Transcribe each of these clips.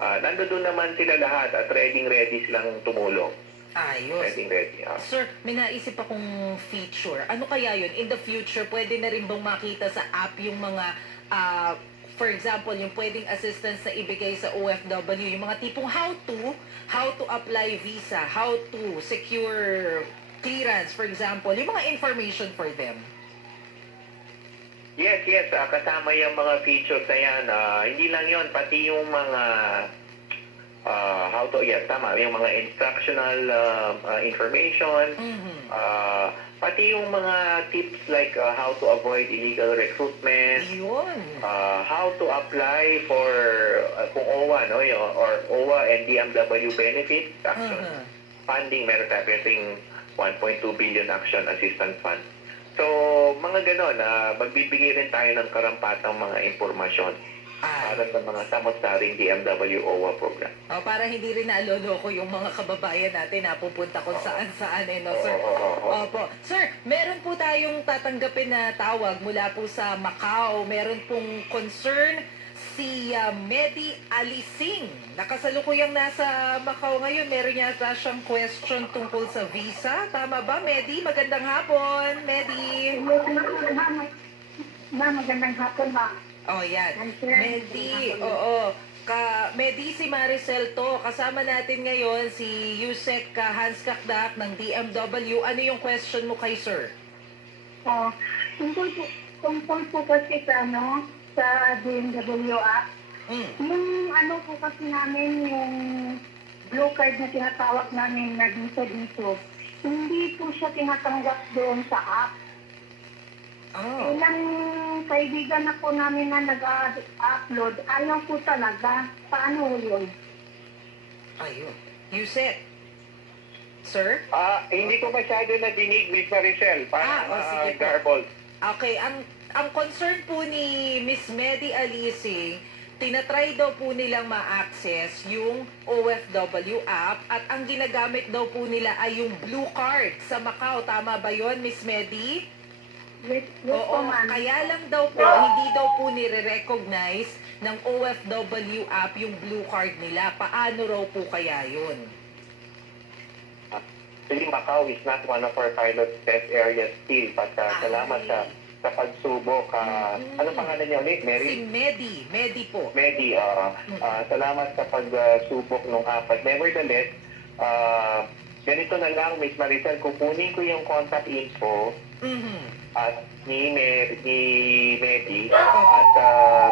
nandoon naman sila lahat at ready silang tumulong. Ayos. Ready. Sir, may naisip akong feature. Ano kaya yun? In the future, pwede na rin bang makita sa app yung mga, for example, yung pwedeng assistance na ibigay sa OFW, yung mga tipong how to apply visa, how to secure clearance, for example, yung mga information for them. Yes. Kasama yung mga features na yan. Hindi lang yon, pati yung mga tama, yung mga instructional information, pati yung mga tips like how to avoid illegal recruitment, Yun. how to apply for kung OWA, no, or OWA and DMW benefits action funding, meron tayong 1.2 billion action assistance fund. So, mga ganon, magbibigay rin tayo ng karampatang mga impormasyon para sa mga samot-saring DMW OWA program. Para hindi rin naloloko yung mga kababayan natin na pupunta kung saan-saan, no, sir? Opo. Sir, meron po tayong tatanggapin na tawag mula po sa Macau. Meron pong concern si Medi Alising. Nakasalukuyang nasa Macau ngayon. Meron yata siyang question tungkol sa visa. Tama ba, Medi? Magandang hapon, Medi. Magandang hapon, ma. Oh, yan. Medi, oo. Medi, si Maricel to. Kasama natin ngayon si Yusek Hans Kakdak ng DMW. Ano yung question mo kay sir? Tungkol po kasi sa DMW app. Yung po kasi namin, yung blue card na tinatawag namin na dito, hindi po siya tinatanggap doon sa app. Ilang kaibigan na po namin na nag-upload, ayaw po talaga. Paano yun? Ayun. Yusek. Sir? Hindi ko masyado nadinig, Miss Maricel. Sige po. Garbled. Okay, ang concern po ni Miss Medi Alising, tinatry daw po nilang ma-access yung OFW app at ang ginagamit daw po nila ay yung blue card sa Macau. Tama ba yon, Miss Medi? Yes Oo, po, ma'am. kaya lang daw po, hindi daw po nire-recognize ng OFW app yung blue card nila. Paano raw po kaya yun? Actually, Macau is not one of our pilot test areas still. But salamat sa pagsubok. Ano pangalan niya ulit? Si Medi po. Medi, salamat sa pagsubok ng apat. Nevertheless, ganito na lang, Miss Maricel, kukunin ko yung contact info at ni Medi at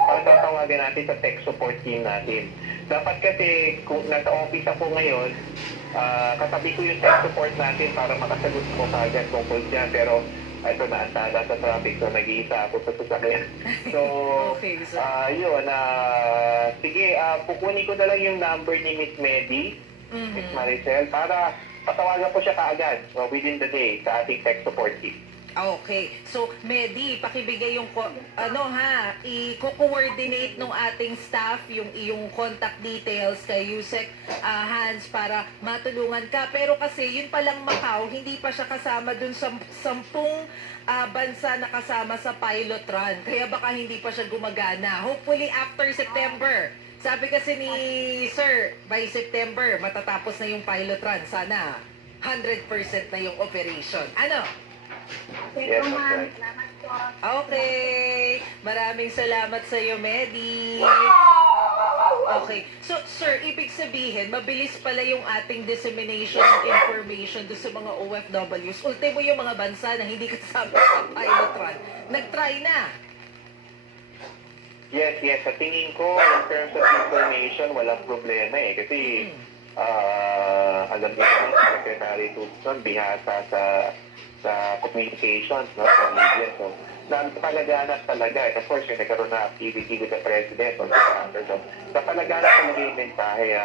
patatawagan natin sa tech support team natin. Dapat kasi, kung nasa office ako ngayon, katabi ko yung tech support natin para makasagot ko kagad tungkol dyan. Pero, ito na, antada sa traffic, so nag-iisa ako sa sasakyan. So, Okay, sir. sige, kukunin ko na lang yung number ni Miss Medi, Miss Maricel, para patawagan ko siya kaagad within the day sa ating tech support team. Okay. So, Medi, pakibigay yung, i-coordinate ng ating staff yung iyong contact details kay Yusek Hans para matulungan ka. Pero kasi, yun palang Macau, hindi pa siya kasama dun sa 10 bansa na kasama sa pilot run. Kaya baka hindi pa siya gumagana. Hopefully, after September. Sabi kasi ni Sir, by September, matatapos na yung pilot run. Sana 100% na yung operation. Ano? Yes, ma'am. okay. Salamat po. Okay. Maraming salamat sa iyo, Medi. Okay. So, sir, ibig sabihin, mabilis pala yung ating dissemination of information do sa mga OFWs. Ultimo yung mga bansa na hindi kasama sa pilot run. Nag-try na. Yes. Sa tingin ko, in terms of information, walang problema eh. Kasi, alam niyo naman, si Secretary Tucson, bihasa sa communications, no, sa media. So, napalaganap talaga. Of course, yung nagkaroon na activity with the President or the Senator. So, napalaganap talaga yung mensahe.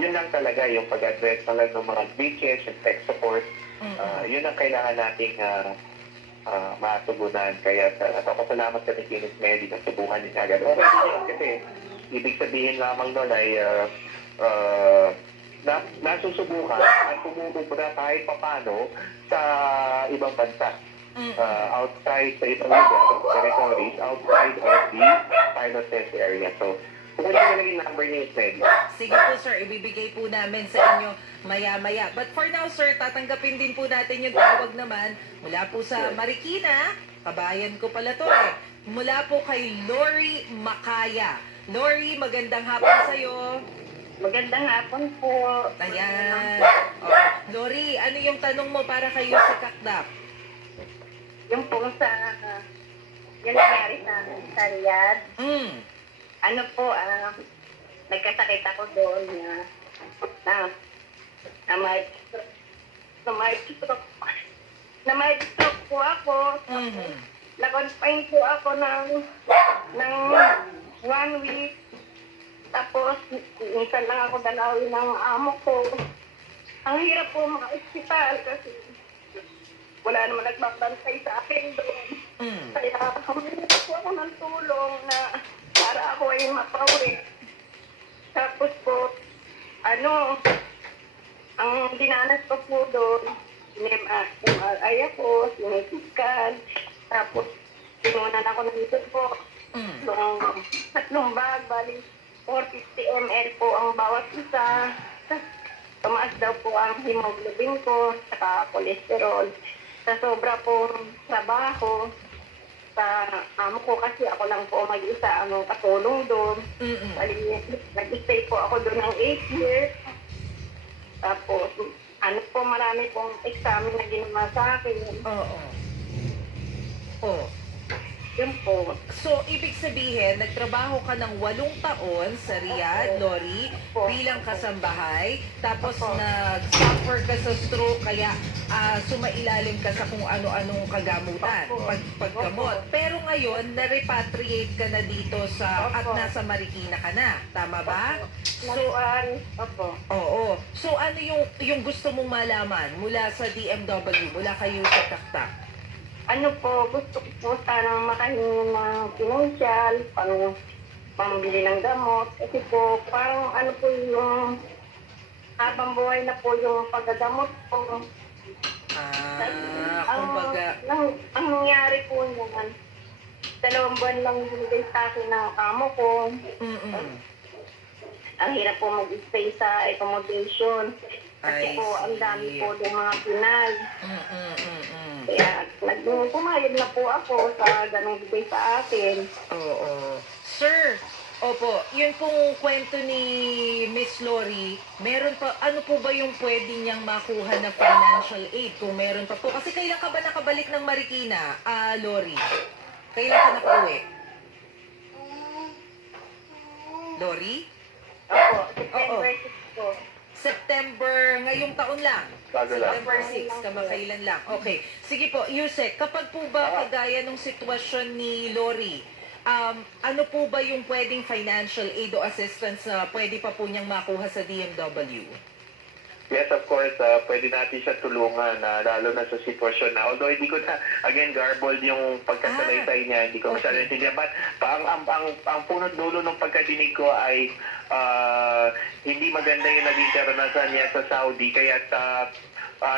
Yun lang talaga yung pag-address talaga ng mga glitches, yung tech support. Yun ang kailangan nating matugunan. Kaya napapasalamat kami kay Ms. Medi na subukan niya agad. Okay din kasi ibig sabihin lamang doon ay nasusubukan at pumupura kahit papano sa ibang bansa. Outside sa ibang lugar, territories, outside of the pilot test area. So, Kukunin ko na lang yung number ni Ismed. Sige po sir, ibibigay po namin sa inyo maya-maya. But for now sir, tatanggapin din po natin yung tawag naman mula po sa Marikina. Kabayan ko pala to eh. Mula po kay Lori Makaya. Lori, magandang hapon sa'yo. Magandang hapon po. Ayan. Oh, Lori, ano yung tanong mo para kayo sa Kakdap? Yung po sa, yung nangyari sa amin sa Riyadh, Mm. ano po, nagkasakit ako doon na may stroke po ako. Mhm. Nag-confine po ako ng 1 week. Tapos, minsan lang ako dalawin ng amo ko. Ang hirap po mga-hospital kasi wala naman nagbabantay sa akin doon. Mm. Kaya humingi po ako ng tulong na para ako ay mapauwi. Tapos po, ang dinanas ko po doon, MRI ako, sinisikan, tapos sinunan ako ng ito po, Mm. tatlong bag, bali 450 ml po ang bawat isa. Tumaas daw po ang hemoglobin ko, saka cholesterol. Sa sobra pong trabaho, sa amo ko kasi ako lang po mag-isa ang katulong doon. Mm-mm. Bali, nag-stay po ako doon ng 8 years. Tapos, marami pong examen na ginawa sa akin. Oo. Oh. Yun po. So, ibig sabihin, nagtrabaho ka ng 8 taon sa Riyadh, Lori, bilang kasambahay, tapos nag-suffer ka sa stroke, kaya sumailalim ka sa kung ano-anong kagamutan, paggamot. Pero ngayon, na-repatriate ka na dito at nasa Marikina ka na. Tama ba? Opo. Oo. So, ano yung gusto mong malaman mula sa DMW, mula kayo sa Kaktak? Gusto ko po sanang makahingi ng financial, pambili ng gamot. Kasi po, parang yung habang buhay na po yung paggagamot ko. Kumbaga, Ang nangyari po naman, 2 buwan lang binigay sa akin ng amo ko. Ang hirap po mag-stay sa accommodation. Kasi po, ang dami po ng mga Pinay. Kaya, pumayag na po ako sa ganong bigay sa akin. Oo. Sir, opo, yun pong kwento ni Miss Lori, meron pa, ano po ba yung pwede niyang makuha na financial aid kung meron pa po? Kasi kailan ka ba nakabalik ng Marikina, Lori? Kailan ka nakauwi? Lori? Opo, September 6 po. September, ngayong taon lang. Bago lang. September 6, kamakailan lang. Okay. Sige po, Yusek, kapag po ba kagaya ng sitwasyon ni Lori, ano po ba yung pwedeng financial aid o assistance na pwede pa po niyang makuha sa DMW? Yes, of course, pwede natin siya tulungan, lalo na sa sitwasyon na. Although hindi ko na, again, garbled yung pagkasalaysay niya, hindi ko masyadong intindihan. But ang punot dulo ng pagkadinig ko ay hindi maganda yung naging karanasan niya sa Saudi. Kaya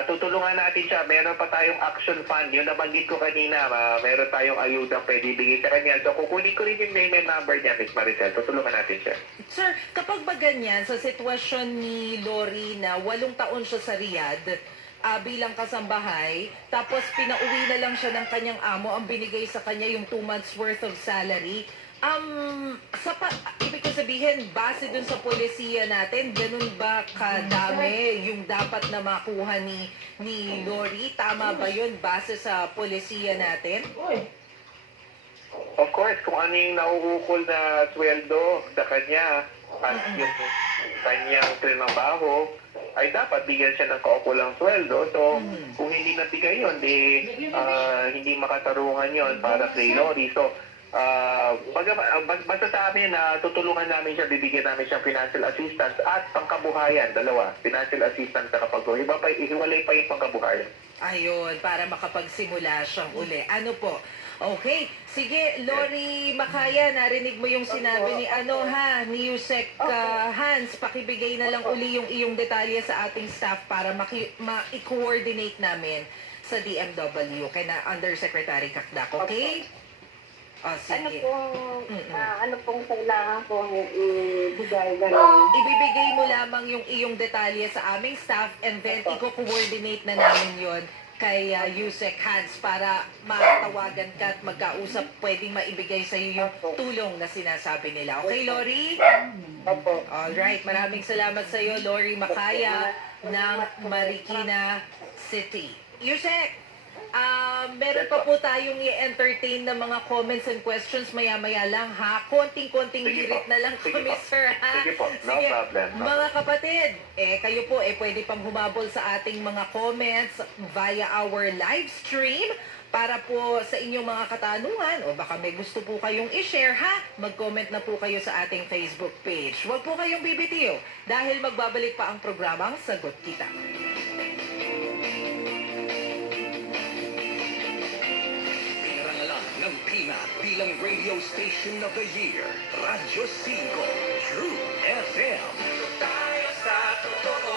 tutulungan natin siya. Meron pa tayong action fund. Yung nabanggit ko kanina, meron tayong ayuda pwede bigay sa kanya. So kukunin ko rin yung name and number niya, Miss Maricel. Tutulungan natin siya. Sir, kapag ba ganyan, sa sitwasyon ni Lori na 8 taon siya sa Riyadh, bilang kasambahay, tapos pinauwi na lang siya ng kanyang amo, ang binigay sa kanya yung 2 months worth of salary, ibig ko sabihin, base dun sa polisiya natin, ganun ba kadami yung dapat na makuha ni Lori? Tama ba yun base sa polisiya natin? Of course, kung ano yung nauukol na sweldo sa kanya at yung kanyang trinabaho, ay dapat bigyan siya ng kaukulang sweldo. So, kung hindi nabigay yun, hindi makatarungan yun para kay Lori. So, basta sa amin na tutulungan namin siya, bibigyan namin siya financial assistance at pangkabuhayan, dalawa. Financial assistance sa kapag ihiwalay pa yung pangkabuhayan. Ayun, para makapagsimula siyang uli. Ano po? Okay. Sige, Lori Makaya, narinig mo yung sinabi ni Yusek Hans. Pakibigay na lang uli yung iyong detalye sa ating staff para ma-coordinate namin sa DMW kay na Undersecretary Kakdak. Okay? Oh, Ano sige. pong, ano pong kailangan kong ibigay gano'n? Ibibigay mo lamang yung iyong detalye sa aming staff and then i-coordinate na namin yon kay Yusek Hans para matawagan ka at magkausap, pwedeng maibigay sa iyo yung tulong na sinasabi nila. Okay, Lori? Opo. Alright, maraming salamat sa iyo, Lori Makaya ng Marikina City. Yusek, meron pa po tayong i-entertain na mga comments and questions maya-maya lang, ha? Konting-konting Sige hirit po. na lang Sige kami, po. sir, ha? Sige po. No Sige, problem. No mga kapatid, kayo po, pwede pang humabol sa ating mga comments via our live stream para po sa inyong mga katanungan o baka may gusto po kayong i-share, ha? Mag-comment na po kayo sa ating Facebook page. Huwag po kayong bibitiw dahil magbabalik pa ang programang Sagot Kita. Pinangalan ng PINA bilang Radio Station of the Year, Radyo 5, True FM. Tayo sa totoo.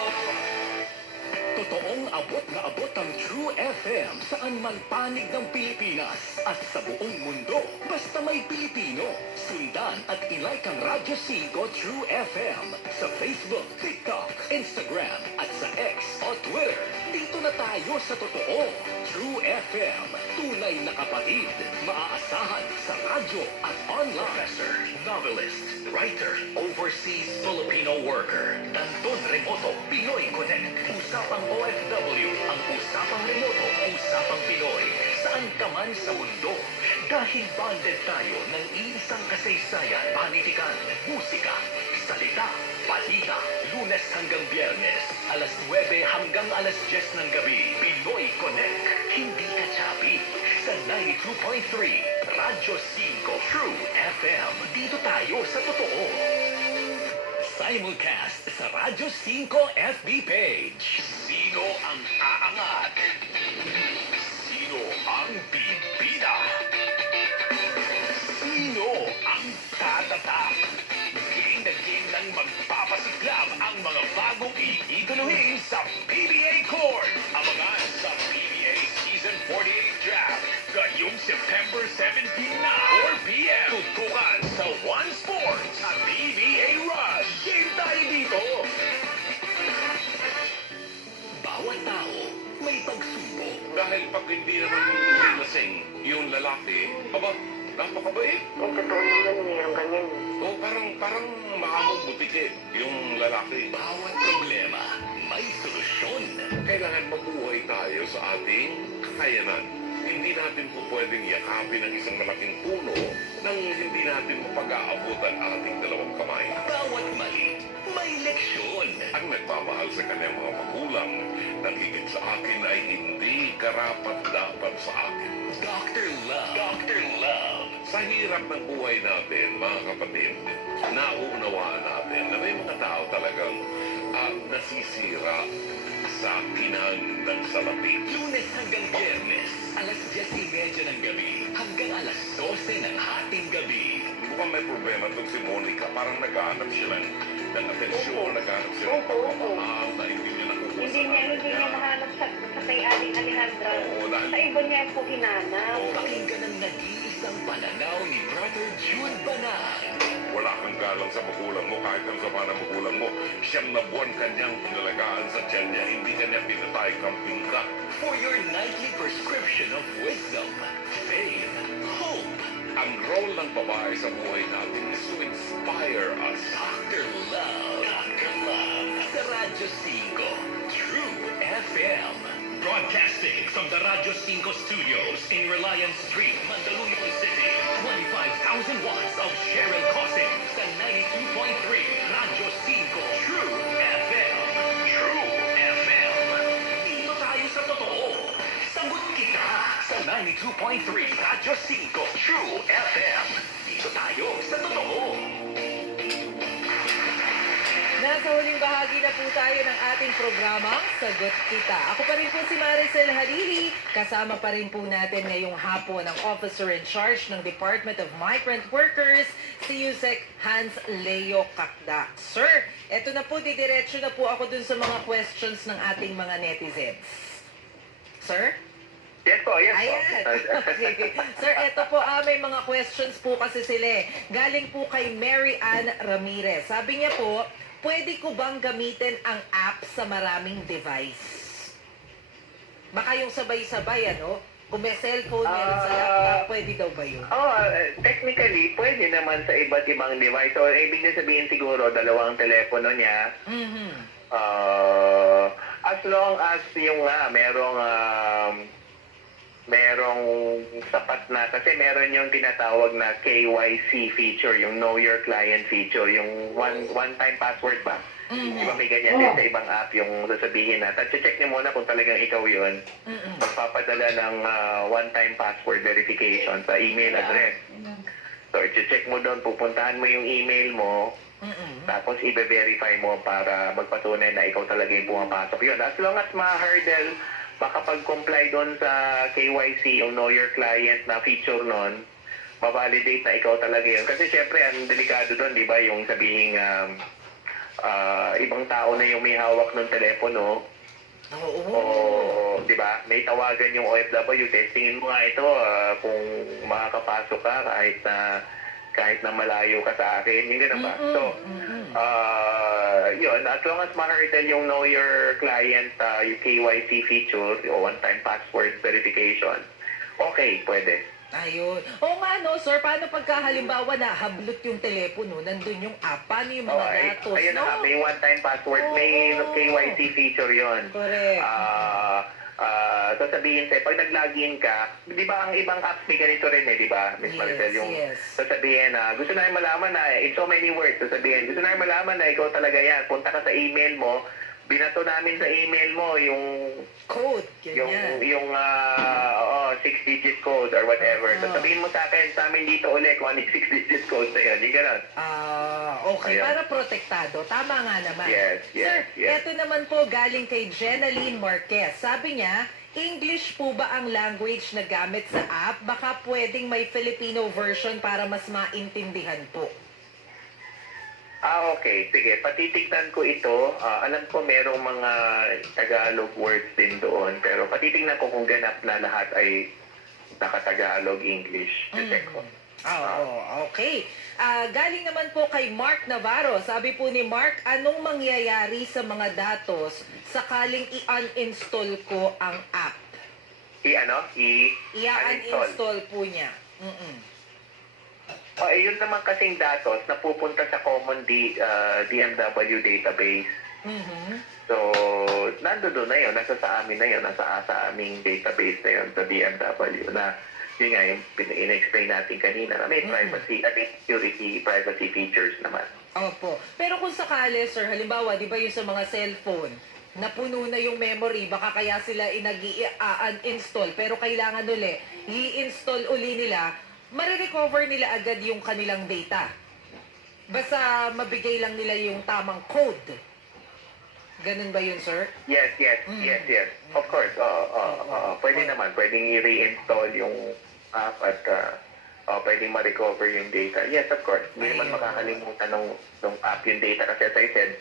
Totoong abot na abot ang True FM saan man panig ng Pilipinas at sa buong mundo. Basta may Pilipino, sundan at ilike ang Radyo 5 True FM sa Facebook, TikTok, Instagram at sa X o Twitter. Dito na tayo sa totoo. True FM, tunay na kapatid, maaasahan sa radyo at online. Professor, novelist, writer, overseas Filipino worker, Danton Remoto, Pinoy Connect. Usapang OFW, ang usapang remoto, usapang Pinoy. Saan ka man sa mundo, dahil bonded tayo ng iisang kasaysayan, panitikan, musika, salita, balita, Lunes hanggang Biyernes, alas 9 hanggang alas 10 ng gabi. Pinoy Connect, hindi ka chapi. Sa 92.3, Radyo 5, True FM. Dito tayo sa totoo. Simulcast sa Radyo 5 FB page. Sino ang aangat? Sino ang bibida? Sino ang tatatak? Game na game ng magpapasiklab ang mga bagong iidoluhin sa PBA Court. Abangan sa PBA Season 48 Draft ngayong September 17 na 4 p.m. Tutukan sa One Sports at PBA Rush. Game tayo dito! Bawat tao may pagsubok. Dahil pag hindi naman lasing yung lalaki, aba, napakabait. Kung totoo naman, mayroong ganyan. O parang maamong butike yung lalaki. Bawat problema may solusyon. Kailangan mabuhay tayo sa ating kakayanan. Hindi natin po pwedeng yakapin ang isang malaking puno nang hindi natin mapag-aabutan ang ating dalawang kamay. Bawat mali may leksyon. Ang nagmamahal sa kanyang mga magulang, nang higit sa akin ay hindi karapat-dapat sa akin. Dr. Love. Dr. Love. Sa hirap ng buhay natin, mga kapatid, nauunawaan natin na may mga tao talagang nasisira sa kinang ng salapi. Lunes hanggang Biyernes, alas 10:30 ng gabi hanggang alas 12 ng hating gabi. Mukhang may problema itong si Monica. Parang naghahanap siya ng atensyon, naghahanap siya ng Opo, opo. pagmamahal na hindi niya nakukuha Hindi niya nahanap sa kay Aling Alejandra. Oo, dahil- Sa iba niya po hinanap. Pakinggan ang nag-iisang pananaw ni Brother June Banan. wala kang galang sa magulang mo, kahit ang sama ng magulang mo, 9 na buwan kanyang inalagaan sa tiyan niya, hindi kanya pinatay kamping ka. For your nightly prescription of wisdom, faith, hope, Ang role ng babae sa buhay natin is to inspire us. Dr. Love. Dr. Love. Sa Radyo 5, True FM. Broadcasting from the Radyo 5 studios in Reliance Street, Mandaluyong City. 25,000 watts of Cheryl Cosing sa 92.3 Radyo 5 True FM. True FM. Dito tayo sa totoo. Sagot kita sa 92.3 Radyo 5 True FM. Dito tayo sa totoo. Nasa huling bahagi na po tayo ng ating programang Sagot Kita. Ako pa rin po si Maricel Hariri. Kasama pa rin po natin ngayong hapon ang Officer in Charge ng Department of Migrant Workers, si Yusek Hans Leo Kakda. Sir, eto na po, didiretso na po ako dun sa mga questions ng ating mga netizens. Sir? Yes po, yes po. Ayan. Okay. Sir, eto po, may mga questions po kasi sila. Galing po kay Mary Ann Ramirez. Sabi niya po, pwede ko bang gamitin ang app sa maraming device? Baka yung sabay-sabay, ano? Kung may cellphone, meron sa laptop, pwede daw ba yun? Technically, pwede naman sa iba't ibang device. So, ibig na sabihin siguro, dalawang telepono niya. Mhm. As long as yung merong sapat na, kasi meron yung tinatawag na KYC feature, yung Know Your Client feature, yung one-time password ba? Di ba may ganyan din sa ibang app yung sasabihin na, check niyo muna kung talagang ikaw yun. Magpapadala ng one-time password verification sa email address. So, check mo doon, pupuntahan mo yung email mo, tapos i-verify mo para magpatunay na ikaw talaga yung pumapasok yun. As long as ma-hurdle, makapag-comply doon sa KYC, yung Know Your Client na feature nun, ma-validate na ikaw talaga yun. Kasi syempre, ang delikado doon, di ba, yung sabihin ibang tao na yung may hawak ng telepono. O, di ba, may tawagan yung OFW, testingin mo nga ito kung makakapasok ka kahit na malayo ka sa akin, yung ganun ba? So, yun, as long as ma-hurdle yung Know Your Client, yung KYC feature, o one-time password verification, okay, pwede. Ayun. Oo nga, no, sir, paano pagka halimbawa na hablot yung telepono, nandun yung app, paano yung mga datos, ayun no? na nga, may one-time password, may KYC feature yon. Correct. Sasabihin sa'yo, pag nag-login ka, di ba ang ibang apps may ganito rin di ba? Miss Maricel, yung sasabihin na, gusto na malaman na, in so many words, sasabihin, gusto na malaman na ikaw talaga yan, punta ka sa email mo, binato namin sa email mo yung code, ganyan. yung 6-digit code or whatever. So sabihin mo sa akin, sa amin dito ulit kung ano yung 6-digit code na yun. Yung gano'n. Okay. Ayan. Para protektado. Tama nga naman. Yes. Sir, eto naman po galing kay Jenaline Marquez. Sabi niya, English po ba ang language na gamit sa app? Baka pwedeng may Filipino version para mas maintindihan po. Okay. Sige, patitignan ko ito. Alam ko merong mga Tagalog words din doon, pero patitignan ko kung ganap na lahat ay naka-Tagalog English. Check ko. Okay. Galing naman po kay Mark Navarro. Sabi po ni Mark, anong mangyayari sa mga datos sakaling i-uninstall ko ang app? I-uninstall po niya. Yun naman kasing datos na pupunta sa common DMW database. So, nandoon na yun, nasa sa amin na yun, nasa sa aming database na yun sa DMW na yun nga yung in-explain natin kanina na may privacy, security, privacy features naman. Opo. Pero kung sakali, sir, halimbawa, di ba yung sa mga cellphone, napuno na yung memory, baka kaya sila uninstall, pero kailangan uli, i-install uli nila, marirecover nila agad yung kanilang data. Basta mabigay lang nila yung tamang code. Ganun ba yun, sir? Yes. Of course. Pwede naman. Pwedeng i-reinstall yung app at pwedeng ma-recover yung data. Yes, of course. Hindi naman makakalimutan ng app yung data. Kasi as I said,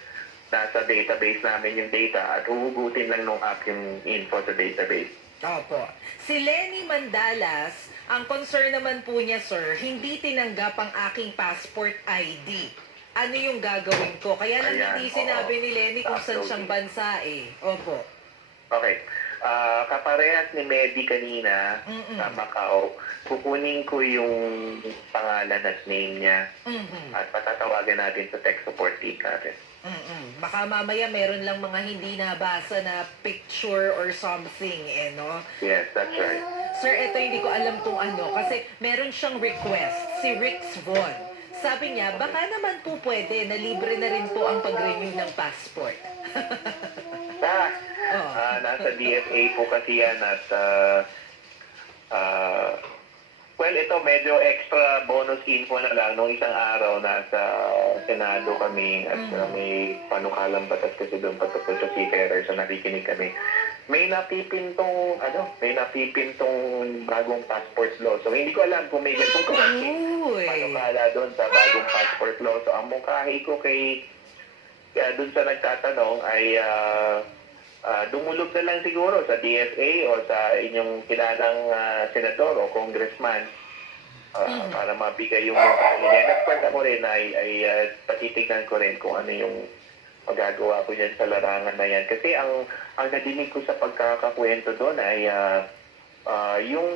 nasa database namin yung data at huhugutin lang ng app yung info sa database. Opo. Si Lenny Mandalas, ang concern naman po niya, sir, hindi tinanggap ang aking passport ID. Ano yung gagawin ko? Kaya lang hindi sinabi ni Lenny kung saan siyang bansa Opo. Okay. Kaparehas ni Medi kanina sa Macau, kukunin ko yung pangalan at name niya at patatawagan natin sa tech support team natin. Baka mamaya meron lang mga hindi nabasa na picture or something, no? Yes, that's right. Sir, ito hindi ko alam kung ano, kasi meron siyang request, si Rix Von. Sabi niya, baka naman po pwede na libre na rin po ang pag-renew ng passport. Nasa DFA po kasi yan at well, ito medyo extra bonus info na lang. Nung isang araw nasa Senado kami at may panukalang batas kasi doon patungkol sa seafarer, so nakikinig kami. May napipintong bagong passport law. So hindi ko alam kung may ganitong panukala doon sa bagong passport law. So ang mungkahi ko kay doon sa nagtatanong ay dumulog na lang siguro sa DFA o sa inyong kilalang senador o congressman para mabigay yung mensahe. Of course, ako rin ay patitignan ko rin kung ano yung magagawa ko dyan sa larangan na yan. Kasi ang nadinig ko sa pagkakakwento doon ay yung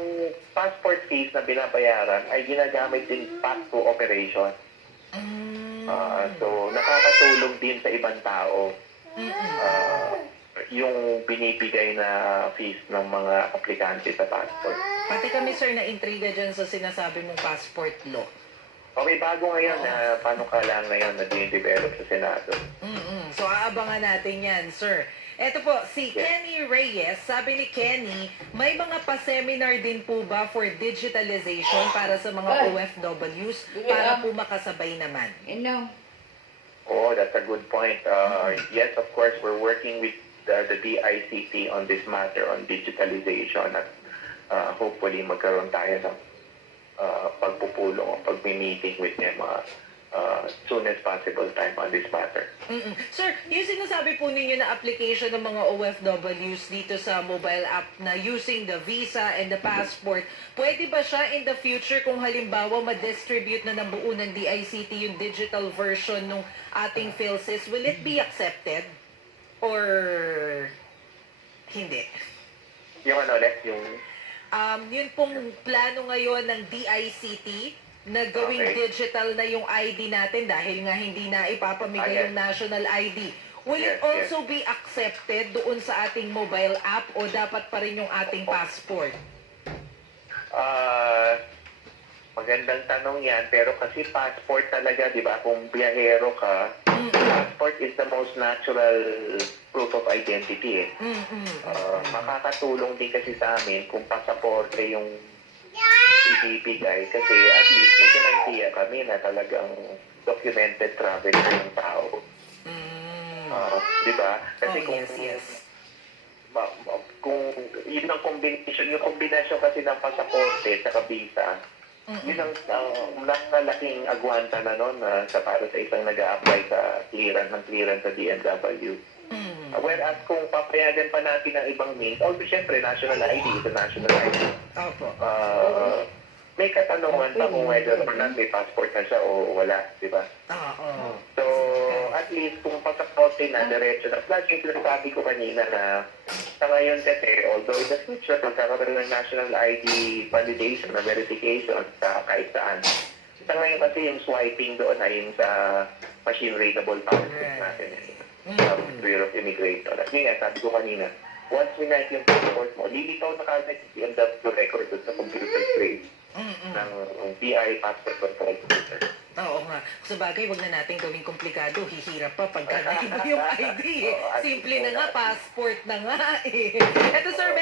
passport fees na binabayaran ay ginagamit din pass-through operation. So, nakakatulong din sa ibang tao yung binibigay na fees ng mga aplikante sa passport. Pati kami, sir, na-intriga dyan sa sinasabi mong passport law. Okay, bago ngayon na panukala ngayon na dinidevelop sa Senado. So, aabangan natin yan, sir. Eto po, si Kenny Reyes, sabi ni Kenny, may mga pa-seminar din po ba for digitalization para sa mga OFWs para po makasabay naman? Oh, that's a good point. Yes, of course, we're working with the DICT on this matter, on digitalization, at hopefully magkaroon tayo ng pagpupulong o pag-meeting with them soon as possible time on this matter. Sir, yung sinasabi po ninyo na application ng mga OFWs dito sa mobile app na using the visa and the passport, pwede ba siya in the future kung halimbawa ma-distribute na ng buo ng DICT yung digital version ng ating PhilSys, will it be accepted? Or hindi? Yung ano ulit, yung... Yun pong plano ngayon ng DICT na gawing digital na yung ID natin dahil nga hindi na ipapamigay yung national ID. Will it also be accepted doon sa ating mobile app o dapat pa rin yung ating passport? Magandang tanong yan, pero kasi passport talaga, di ba, kung biyahero ka, passport is the most natural proof of identity. Makakatulong din kasi sa amin kung pasaporte yung ibibigay kasi at least may garantiya kami na talagang documented traveler yung tao. Di ba? Kasi kung yun ang combination, yung combination kasi ng pasaporte at visa, yun ang nakalaking agwanta na nun para sa isang nag-a-apply sa clearance sa DMW. Whereas kung papayagan pa natin ang ibang means, although syempre national ID is a national ID. Opo. May katanungan pa kung whether or not may passport na siya o wala, di ba? So, at least kung pasaporte na, diretso na. Plus, yung sinasabi ko kanina na sa ngayon kasi, although in the future, magkakaroon ng national ID validation na verification sa kahit saan. Sa ngayon kasi yung swiping doon ay yung sa machine-readable passport natin. Bureau of Immigration. At yun nga, sabi ko kanina, once winite yung passport mo, lilitaw na kagad yung record doon sa computer screen ng BI passport control computer. Oo nga. Sa bagay, wag na natin gawing komplikado. Hihirap pa pagka naiba yung ID. Simple na nga, passport na nga eh. Eto sir,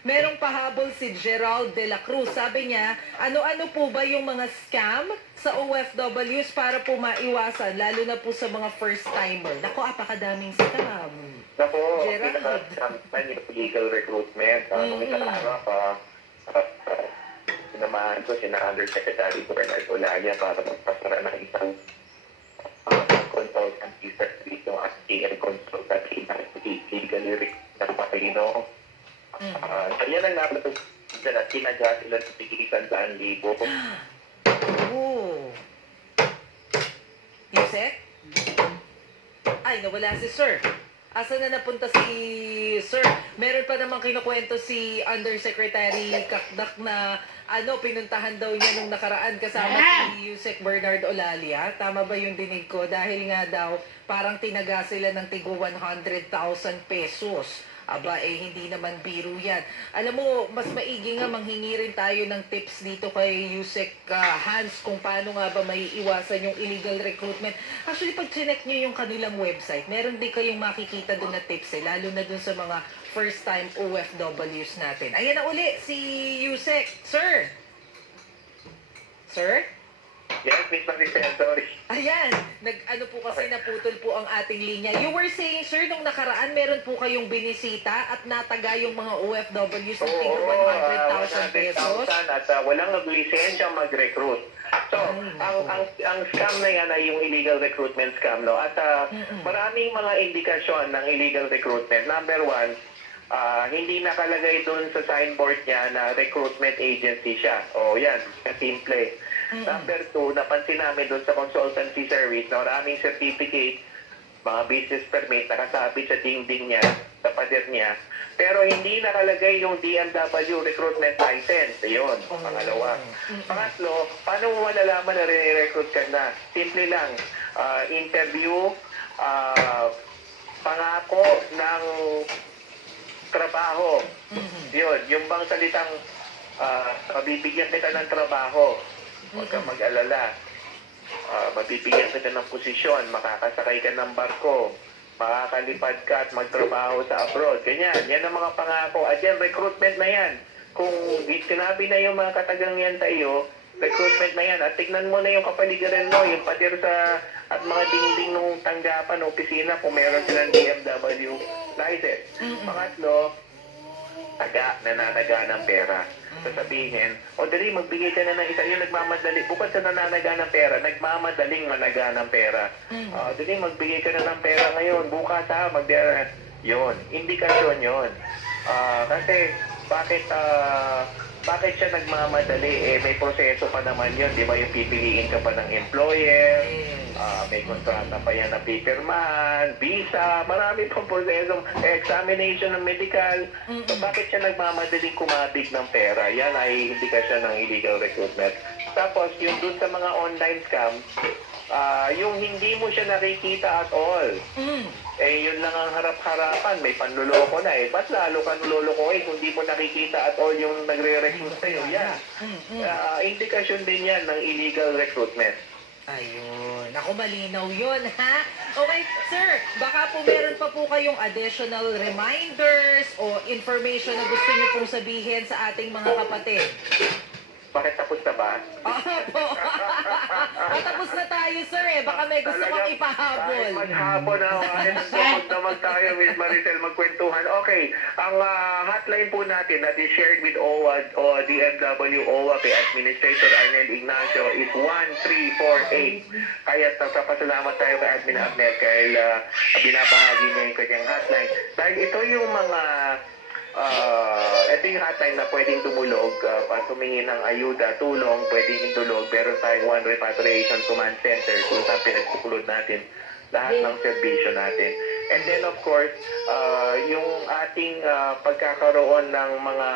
merong pahabol si Gerald de la Cruz. Sabi niya, ano-ano po ba yung mga scam sa OFWs para po maiwasan, lalo na po sa mga first-timer? Naku, apakadaming scam. Naku, Gerald. pinaka-scam yung legal recruitment. Nung isang araw sinamahan ko sina Undersecretary Bernard Olaya para magpasara ng isang consultancy service yung STL consultancy na legally recruit ng Patrino. So yan ang nabatos na tinaga sila sa tig-100,000. Oh. Yusek? Ay, nawala si Sir. Asa na napunta si Sir? Meron pa namang kinukwento si Undersecretary Kakdak na pinuntahan daw niya nung nakaraan kasama si Yusek Bernard Olalia. Tama ba yung dinig ko? Dahil nga daw, parang tinaga sila ng tigo 100,000 pesos. Aba, hindi naman biro yan. Alam mo, mas maigi nga manghingi rin tayo ng tips dito kay Yusek Hans kung paano nga ba may iwasan yung illegal recruitment. Actually, pag chinek nyo yung kanilang website, meron din kayong makikita doon na tips lalo na doon sa mga first-time OFWs natin. Ayan na uli, si Yusek. Sir? Sir? Yes, Miss Maricel, sorry. Ayan, nag-ano po kasi naputol po ang ating linya. You were saying, sir, nung nakaraan, meron po kayong binisita at nataga yung mga OFWs ng tigre 100,000 pesos. 100,000 at walang naglisensya mag-recruit. So, ang scam na yan ay yung illegal recruitment scam, no? At maraming mga indikasyon ng illegal recruitment. Number one, hindi nakalagay doon sa signboard niya na recruitment agency siya. O yan, simple. Number two, napansin namin doon sa consultancy service na maraming certificate, mga business permit nakasabit sa dingding niya, sa pader niya. Pero hindi nakalagay yung DMW recruitment license. Ayun, pangalawa. Pangatlo, paano mo malalaman na re-recruit ka na? Simple lang, interview, pangako ng trabaho. Yun, yung bang salitang mabibigyan kita ng trabaho. Huwag kang mag-alala. Mabibigyan kita ng posisyon, makakasakay ka ng barko, makakalipad ka at magtrabaho sa abroad. Ganyan, yan ang mga pangako. At yan, recruitment na yan. Kung sinabi na yung mga katagang yan sa iyo, recruitment na yan. At tignan mo na yung kapaligiran mo, yung pader sa at mga dingding ng tanggapan, opisina, kung meron silang DMW license. Pangatlo, nananaga ng pera. Sasabihin, o dali, magbigay ka na ng isa. Yung nagmamadali, bukod sa nananaga ng pera, nagmamadaling managa ng pera. Dali, magbigay ka na ng pera ngayon. Bukas ha, yun. Indikasyon yun. Kasi, bakit siya nagmamadali? May proseso pa naman yun. Di ba yung pipiliin ka pa ng employer, may kontrata pa yan na pipirmahan, visa, marami pang proseso, examination ng medical. So, bakit siya nagmamadaling kumabig ng pera? Yan ay indikasyon ng illegal recruitment. Tapos, yung dun sa mga online scam, yung hindi mo siya nakikita at all. Yun lang ang harap-harapan, may panluloko na ba't lalo kang lulukoy kung di mo nakikita at all yung nagre-recruit sa'yo? Yan. Indikasyon din yan ng illegal recruitment. Ayun. Ako, malinaw yun, ha? Okay, sir, baka po meron pa po kayong additional reminders o information na gusto niyo pong sabihin sa ating mga kapatid. Bakit tapos na ba? Opo. Tapos na tayo, sir, Baka may gusto kang ipahabol. Kahit maghapon na, huwag naman tayo, Miss Maricel, magkwentuhan. Okay, ang hotline po natin that is shared with OWA o DMW OWA kay Administrator Arnel Ignacio is 1348. Kaya nagpapasalamat tayo kay Admin Abner dahil binabahagi niya yung kanyang hotline. Dahil ito yung mga ito yung hotline na pwedeng tumulog, humingi ng ayuda, tulong, pwedeng itulog. Meron tayong One Repatriation Command Center kung saan pinagpukulod natin lahat ng serbisyo natin. And then of course, yung ating pagkakaroon ng mga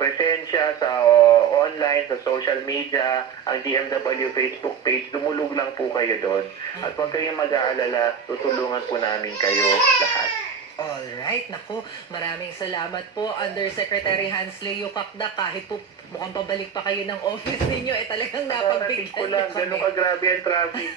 presensya sa online, sa social media, ang DMW Facebook page, dumulog lang po kayo doon. At huwag kayong mag-aalala, tutulungan po namin kayo lahat. Alright, naku, maraming salamat po Undersecretary Hans Leo Kakda. Kahit po mukhang pabalik pa kayo ng office ninyo, talagang napagbigyan ko niyo lang, kami. ganun kagrabe ang traffic.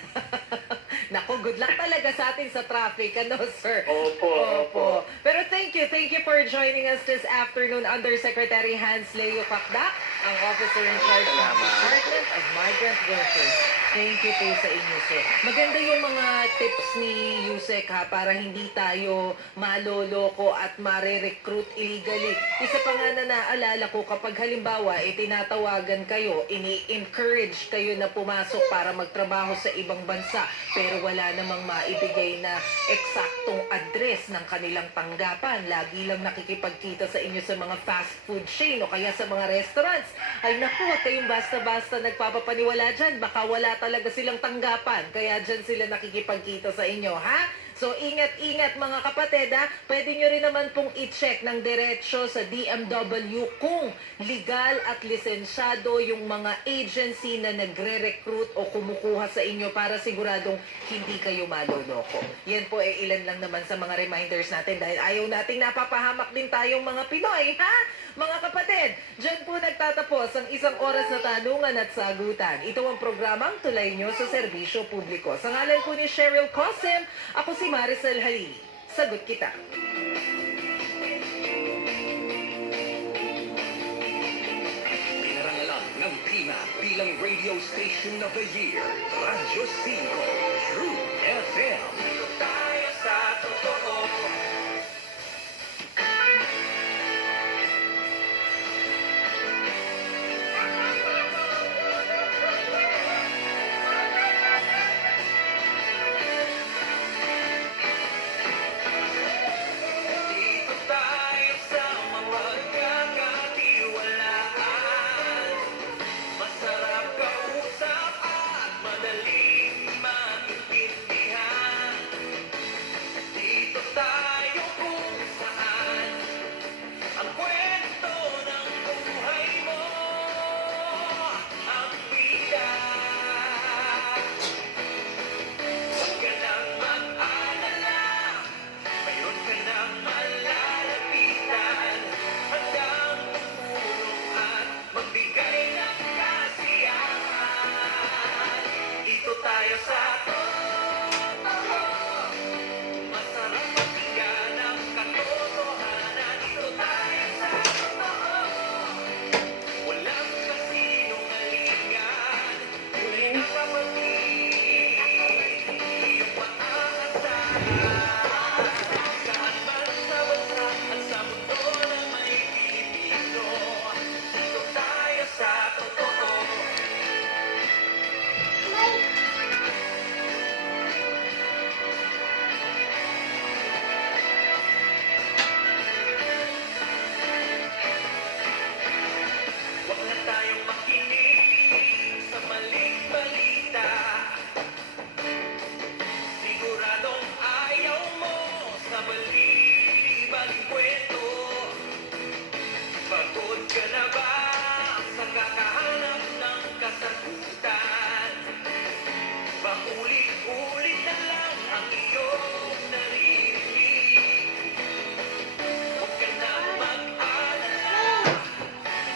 Naku, good luck talaga sa atin sa traffic, ano sir? Opo. Pero thank you for joining us this afternoon, Undersecretary Hans Leo Kakda, ang officer in charge ng Department of Migrant Workers. Thank you po sa inyo, sir. Maganda yung mga tips ni Yusek para hindi tayo maloloko at mare-recruit illegally. Isa pa nga na naalala ko, kapag halimbawa tinatawagan kayo, ini-encourage kayo na pumasok para magtrabaho sa ibang bansa, pero wala namang maibigay na eksaktong address ng kanilang tanggapan. Lagi lang nakikipagkita sa inyo sa mga fast food chain o kaya sa mga restaurants. Ay naku, huwag kayong basta-basta nagpapapaniwala dyan. Baka wala talaga silang tanggapan. Kaya dyan sila nakikipagkita sa inyo, ha? So, ingat-ingat mga kapatid, ha? Pwede nyo rin naman pong i-check ng diretsyo sa DMW kung legal at lisensyado yung mga agency na nagre-recruit o kumukuha sa inyo para siguradong hindi kayo maloloko. Yan po ilan lang naman sa mga reminders natin dahil ayaw nating napapahamak din tayong mga Pinoy, ha? Mga kapatid, dyan po nagtatapos ang isang oras na tanungan at sagutan. Ito ang programang Tulay Nyo sa Serbisyo Publiko. Sa ngalan po ni Cheryl Cosim, ako si Maricel Halili. Sagot kita. Pinarangalan ng PINA bilang Radio Station of the Year. Radyo 5, True FM. Dito tayo sa totoo. Dito tayo sa mapagkakatiwalaan. Masarap kausap at madaling maintindihan. Dito tayo kung saan ang kwento ng buhay mo ang bida. Huwag ka nang mag-alala, mayroon ka nang malalapitan. Handang tumulong at magbigay ng kasiyahan. Dito tayo sa totoo. Masarap pakinggan ang katotohanan. Dito tayo sa totoo. Walang kasinungalingan. Tunay na kapatid, iyong maaasahan. Saan man sa bansa at sa mundo na may Pilipino. Dito tayo sa totoo. Huwag na tayong makinig sa maling balita. Siguradong ayaw mo sa bali-baling kwento. Pagod ka na ba sa kakahanap ng kasagutan? Paulit-ulit na lang ang iyong naririnig. Huwag ka na mag-alala,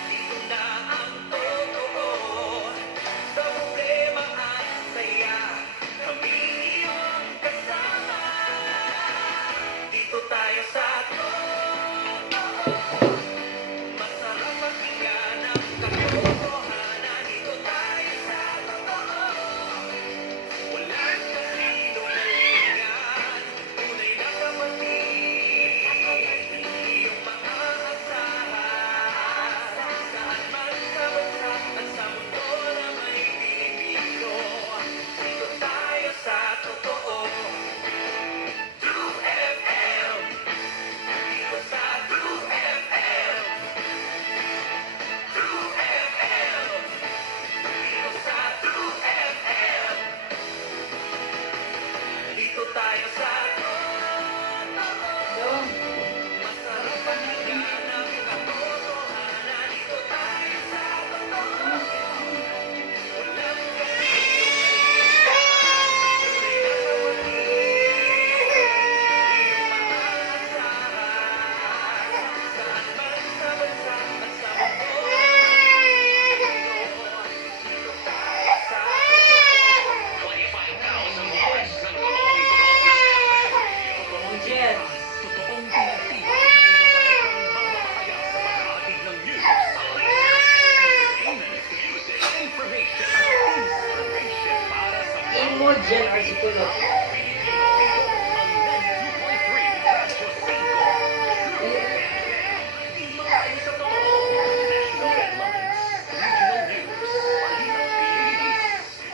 dito na ang totoo. Sa problema at saya, kami iyong kasama. Dito tayo sa totoo. Masarap pakinggan ang katotohanan. Dito tayo sa totoo. Walang kasinungalingan. Tunay na kapatid, iyong maaasahan. Saan man sa bansa at sa mundo na may Pilipino. Dito tayo sa totoo. True FM. Dito sa True FM. True FM. Dito sa True FM. Dito tayo sa totoo. Masarap pakinggan ang katotohanan. Dito tayo sa totoo. Walang kasinungalingan. Tunay na kapatid, iyong maaasahan. Saan man sa bansa at sa mundo na may Pilipino. Dito tayo sa totoo. 25,000 watts ng totoong Jet. totoong pinagtibay ng mga batikang mamamahaya sa paghahatid ng news, entertainment, music, information at inspiration para sa Imogen Articulo. ang 92.3 Radyo 5. Imahay sa totoo. National headlines, regional news, balitang Pilipinas.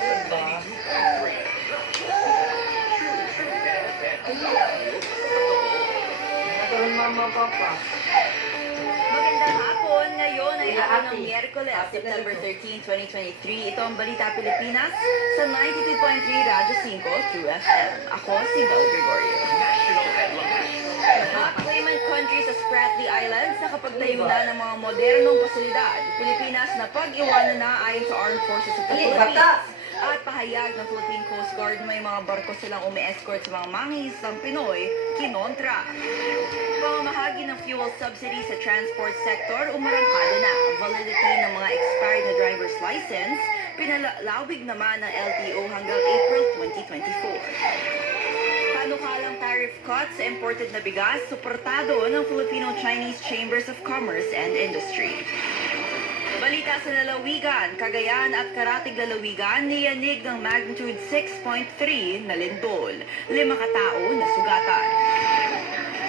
92.3 Radyo 5. True FM. Nakaroon mama papa. Magandang hapon. Ngayon ay Kuya araw Ate. ng Miyerkules, Ate na September to. 13, 2023. Ito ang Balita Pilipinas sa 92.3 Radyo 5 True FM. Ako si Bel Gregorio. National headlines. Mga claimant countries sa Spratly Islands nakapagtayo na ng mga modernong pasilidad. Pilipinas na pag-iwanan na ayon sa Armed Forces of the Philippines. At pahayag ng Philippine Coast Guard na may mga barko silang umi-escort sa mga mangingisdang Pinoy, kinontra. Pamamahagi ng fuel subsidy sa transport sector, umarangkada na. Validity ng mga expired na driver's license, pinalalawig naman ng LTO hanggang April 2024. Panukalang tariff cuts sa imported na bigas, suportado ng Filipino-Chinese Chambers of Commerce and Industry. Balita sa lalawigan, Cagayan at Karatig lalawigan niyanig ng magnitude 6.3 na lindol. 5 katao nasugatan.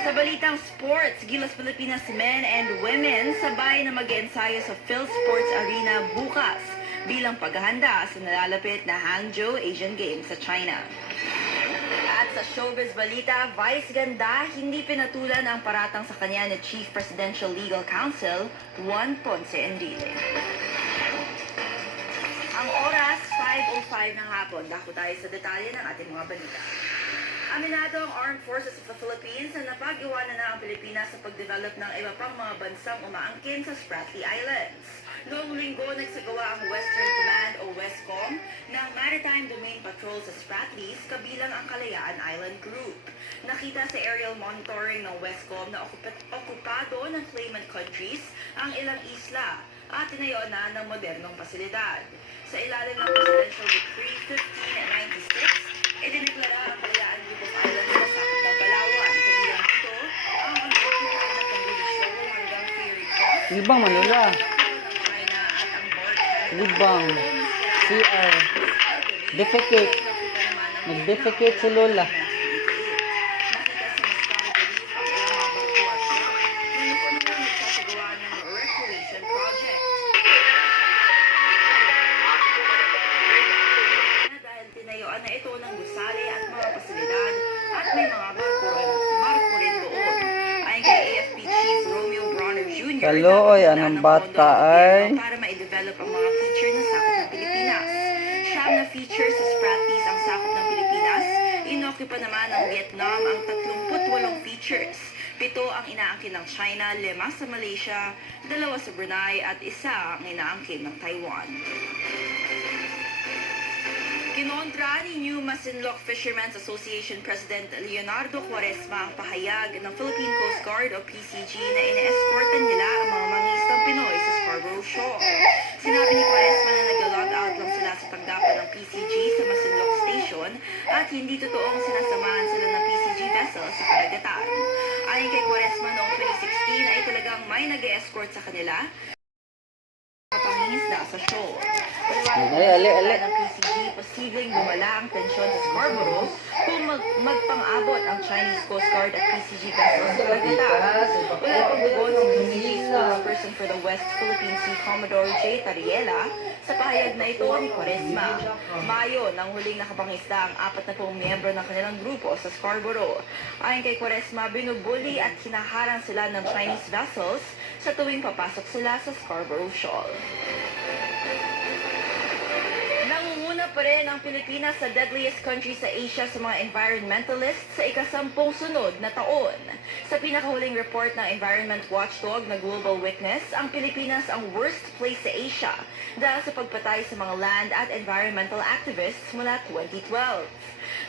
Sa balitang sports, Gilas Pilipinas men and women sabay na mag-ensayo sa PhilSports Arena bukas bilang paghahanda sa nalalapit na Hangzhou Asian Games sa China. At sa showbiz balita, Vice Ganda hindi pinatulan ang paratang sa kanya ni Chief Presidential Legal Counsel Juan Ponce Enrile. Ang oras, 5:05 ng hapon. Dako tayo sa detalye ng ating mga balita. Aminado ang Armed Forces of the Philippines na napag-iwanan na ang Pilipinas sa pag-develop ng iba pang mga bansang umaangkin sa Spratly Islands. Noong linggo, nagsagawa ang Western Command o WESCOM ng Maritime Domain Patrol sa Spratlys kabilang ang Kalayaan Island Group. Nakita sa aerial monitoring ng WESCOM na okupado ng claimant countries ang ilang isla at tinayo na ng modernong pasilidad. Sa ilalim ng Presidential Decree 1596, idineklara ang Kalayaan Group of Islands sa sakop ng Palawan. Kabilang dito ang unoccupied na Tambuli Shoal hanggang Ferry Cross, Libang Manila. ng China at ang Balkan. Libang. CR. Defecate. Nag-defecate si Lola. Nakita sa Mascaro Relief ang ilang mga barko at truck na napuno nagsasagawa ng recreation project. Dahil tinayuan na ito ng gusali at mga pasilidad at may mga barko rin doon. Ayon kay AFP Chief Romeo Bronner Jr., Kalooy, anong bata ay? para ma-develop ang mga feature na sakop ng Pilipinas. Siyam na feature sa Spratlys ang sakop ng Pilipinas. Inokupa naman ng Vietnam ang 38 features. 7 ang inaangkin ng China, 5 sa Malaysia, 2 sa Brunei at 1 ang inaangkin ng Taiwan. Kinontra ni New Masinloc Fishermen's Association President Leonardo Quaresma ang pahayag ng Philippine Coast Guard o PCG na ine-escortan nila ang mga mangisdang Pinoy sa Scarborough Shoal. Sinabi ni Quaresma na nag-log out lang sila sa tanggapan ng PCG sa Masinloc Station at hindi totoong sinasamahan sila ng PCG vessel sa karagatan. Ayon kay Quaresma noong 2016 ay talagang may nag-escort sa kanila pangingisda sa shoal. Ali. Ng PCG, posibleng lumala ang tensyon sa Scarborough kung magpang-abot ang Chinese Coast Guard at PCG vessels sa karagatan. Wala pang dugon si PCG spokesperson for the West Philippine Sea Commodore J. Tariela sa pahayag na ito ni Quaresma. Mayo nang huling nakapangisda ang 40 miyembro ng kanilang grupo sa Scarborough. Ayon kay Quaresma, binubuli at hinaharang sila ng Chinese vessels sa tuwing papasok sila sa Scarborough Shoal. Nangunguna pa rin ang Pilipinas sa deadliest country sa Asia sa mga environmentalists sa ikasampung sunod na taon. Sa pinakahuling report ng Environment Watchdog na Global Witness, ang Pilipinas ang worst place sa Asia dahil sa pagpatay sa mga land at environmental activists mula 2012.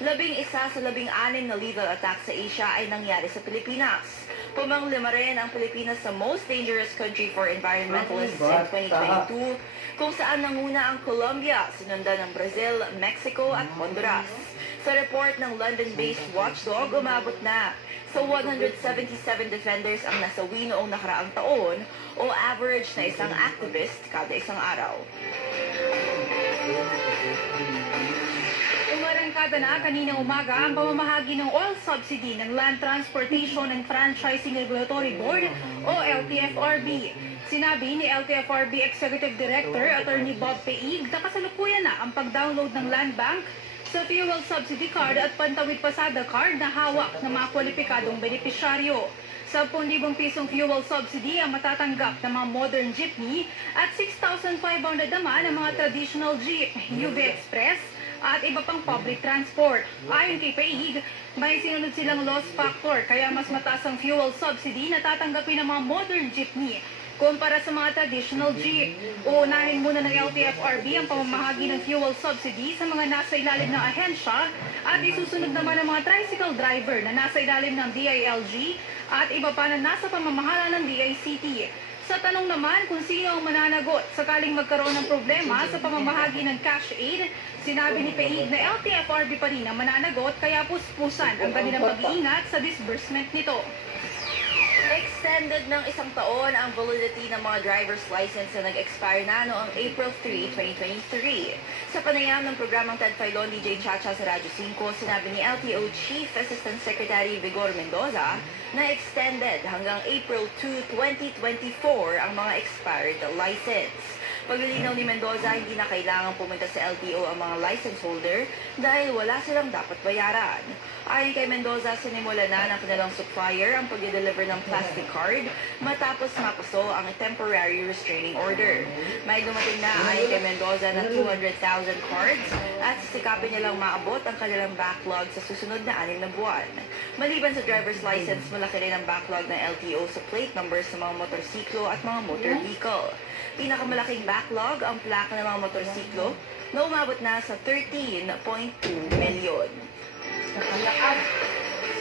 11 sa 16 na lethal attack sa Asia ay nangyari sa Pilipinas. Pumanglima rin ang Pilipinas sa most dangerous country for environmentalists in 2022, kung saan nanguna ang Colombia, sinundan ng Brazil, Mexico at Honduras. Sa report ng London-based Watchdog, umabot na sa 177 defenders ang nasawi noong nakaraang taon o average na isang activist kada isang araw. Umarangkada na kaninang umaga ang pamamahagi ng oil subsidy ng Land Transportation and Franchising Regulatory Board o LTFRB. Sinabi ni LTFRB Executive Director Attorney Bob Peig na kasalukuyan na ang pag-download ng Land Bank sa fuel subsidy card at pantawid pasada card na hawak ng mga kwalipikadong benepisyaryo. 10,000 pisong fuel subsidy ang matatanggap ng mga modern jeepney at 6,500 naman ang mga traditional jeep, UV Express at iba pang public transport. Ayon kay Peig, may sinunod silang loss factor kaya mas mataas ang fuel subsidy na tatanggapin ng mga modern jeepney kumpara sa mga traditional jeep. Uunahin muna ng LTFRB ang pamamahagi ng fuel subsidy sa mga nasa ilalim ng ahensya at isusunod naman ang mga tricycle driver na nasa ilalim ng DILG at iba pa na nasa pamamahala ng DICT. Sa tanong naman kung sino ang mananagot sakaling magkaroon ng problema sa pamamahagi ng cash aid, sinabi ni Peig na LTFRB pa rin ang mananagot kaya puspusan ang kanilang pag-iingat sa disbursement nito. Extended ng 1 taon ang validity ng mga driver's license na nag-expire na noong April 3, 2023. Sa panayam ng programang Ted Filon, DJ Chacha sa Radyo 5, sinabi ni LTO Chief Assistant Secretary Vigor Mendoza na extended hanggang April 2, 2024 ang mga expired license. Paglilinaw ni Mendoza, hindi na kailangang pumunta sa LTO ang mga license holder dahil wala silang dapat bayaran. Ayon kay Mendoza, sinimula na ng kanilang supplier ang pag-deliver ng plastic card matapos mapuso ang temporary restraining order. May dumating na ayon kay Mendoza na 200,000 cards at sisikapin nilang maabot ang kanilang backlog sa susunod na 6 na buwan. Maliban sa driver's license, malaki rin ang backlog ng LTO sa plate numbers ng mga motorsiklo at mga motor vehicle. Pinakamalaking backlog ang plaka ng mga motorsiklo na umabot na sa 13.2 milyon.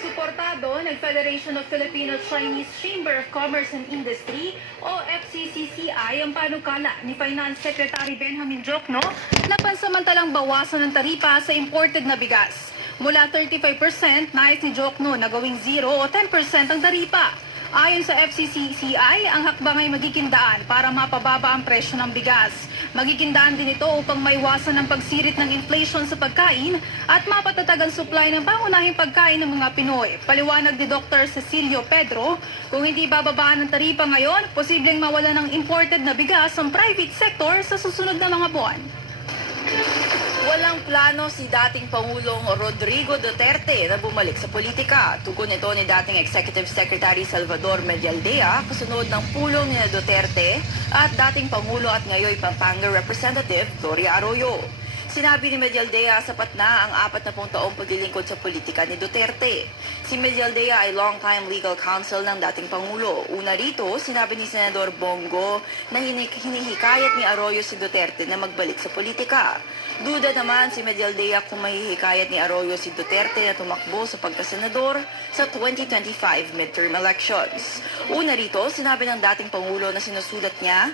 Suportado ng Federation of Filipino-Chinese Chamber of Commerce and Industry o FCCCI ang panukala ni Finance Secretary Benjamin Diokno na pansamantalang bawasan ng taripa sa imported na bigas. Mula 35%, nais ni Diokno na gawing 0 o 10% ang taripa. Ayon sa FCCCI, ang hakbang ay magiging daan para mapababa ang presyo ng bigas. Magiging daan din ito upang maiwasan ang pagsirit ng inflation sa pagkain at mapatatag ang supply ng pangunahing pagkain ng mga Pinoy. Paliwanag ni Dr. Cecilio Pedro, kung hindi bababaan ng taripa ngayon, posibleng mawala ng imported na bigas ang private sector sa susunod na mga buwan. Walang plano si dating Pangulong Rodrigo Duterte na bumalik sa politika. Tugon ito ni dating Executive Secretary Salvador Medialdea kasunod ng pulong ni Duterte at dating Pangulo at ngayon Pampanga Representative Gloria Arroyo. Sinabi ni Medialdea sapat na ang 40 taong paglilingkod sa politika ni Duterte. Si Medialdea ay long-time legal counsel ng dating Pangulo. Una rito, sinabi ni Senador Bongo na hinihikayat ni Arroyo si Duterte na magbalik sa politika. Duda naman si Medialdea kung mahihikayat ni Arroyo si Duterte na tumakbo sa pagkasenador sa 2025 midterm elections. Una rito, sinabi ng dating Pangulo na sinusulit niya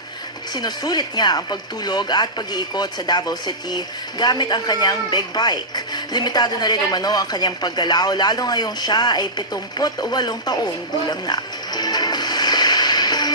ang pagtulog at pag-iikot sa Davao City gamit ang kanyang big bike. Limitado na rin umano ang kanyang paggalaw lalo ngayong siya ay 78 taong gulang na.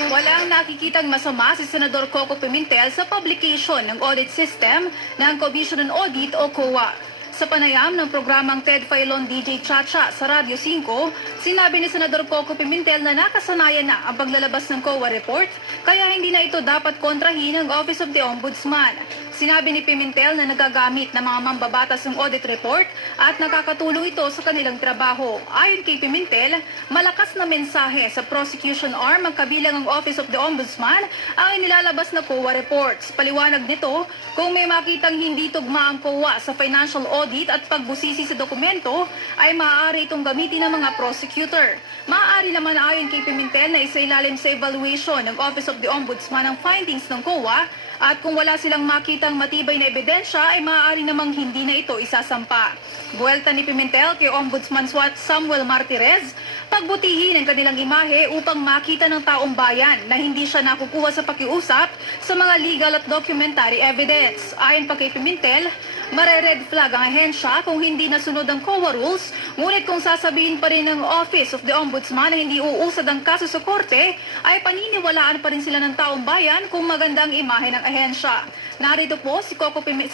Walang nakikitang masama si Senador Coco Pimentel sa publication ng audit system ng Commission on Audit o COA. Sa panayam ng programang Ted Filon DJ Chacha sa Radyo 5, sinabi ni Senador Coco Pimentel na nakasanayan na ang paglalabas ng COA report kaya hindi na ito dapat kontrahin ng Office of the Ombudsman. Sinabi ni Pimentel na nagagamit ng mga mambabatas ng audit report at nakakatulong ito sa kanilang trabaho. Ayon kay Pimentel, malakas na mensahe sa prosecution arm ang kabilang ang Office of the Ombudsman ang inilalabas na COA reports. Paliwanag nito, kung may makitang hindi tugma ang COA sa financial audit at pagbusisi sa dokumento, ay maaari itong gamitin ng mga prosecutor. Maaari naman ayon kay Pimentel na isailalim sa evaluation ng Office of the Ombudsman ang findings ng COA at kung wala silang makitang matibay na ebidensya ay maaari namang hindi na ito isasampa. Buwelta ni Pimentel kay Ombudsman Samuel Martirez, pagbutihin ang kanilang imahe upang makita ng taong bayan na hindi siya nakukuha sa pakiusap sa mga legal at documentary evidence. Ayon pa kay Pimentel, mare-red flag ang ahensya kung hindi nasunod ang COA rules, ngunit kung sasabihin pa rin ng Office of the Ombudsman na hindi uusad ang kaso sa korte, ay paniniwalaan pa rin sila ng taong bayan kung maganda ang imahe ng ahensya. Narito po si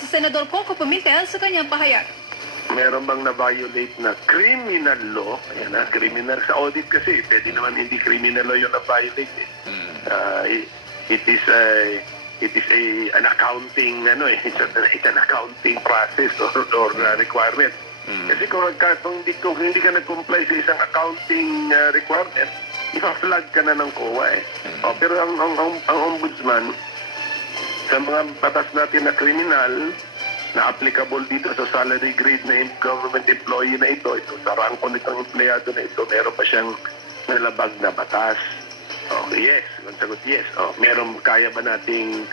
Senador Coco Pimentel sa kanyang pahayag. Meron bang na-violate na criminal law? Ayan na, criminal. Sa audit kasi, pwede naman hindi criminal law yung na-violate. It is an accounting, it's an accounting process or requirement. Kasi kung hindi ka nag-comply sa isang accounting requirement, ipa-flag ka na ng COA eh. Pero ang ombudsman, sa mga batas natin na criminal, na applicable dito sa salary grade na government employee na ito sa rangko nitong empleyado na ito, meron pa siyang nalabag na batas. Yes, ang sagot yes. Meron, kaya ba nating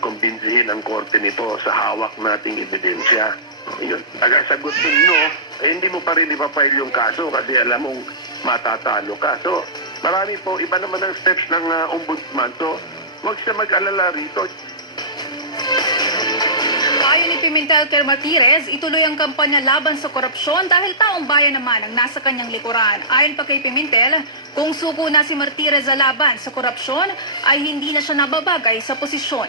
kumbinsihin ang korte nito sa hawak nating ebidensya? Yun. Sagot mo no, hindi mo pa rin ipapile yung kaso kasi alam mong matatalo ka. So, marami po, iba naman ang steps ng ombudsman. So, huwag siya mag-alala rito. Ayon ni Pimentel Martires, ituloy ang kampanya laban sa korupsyon dahil taong bayan naman ang nasa kanyang likuran. Ayon pa kay Pimentel, kung suko na si Martires sa laban sa korupsyon, ay hindi na siya nababagay sa posisyon.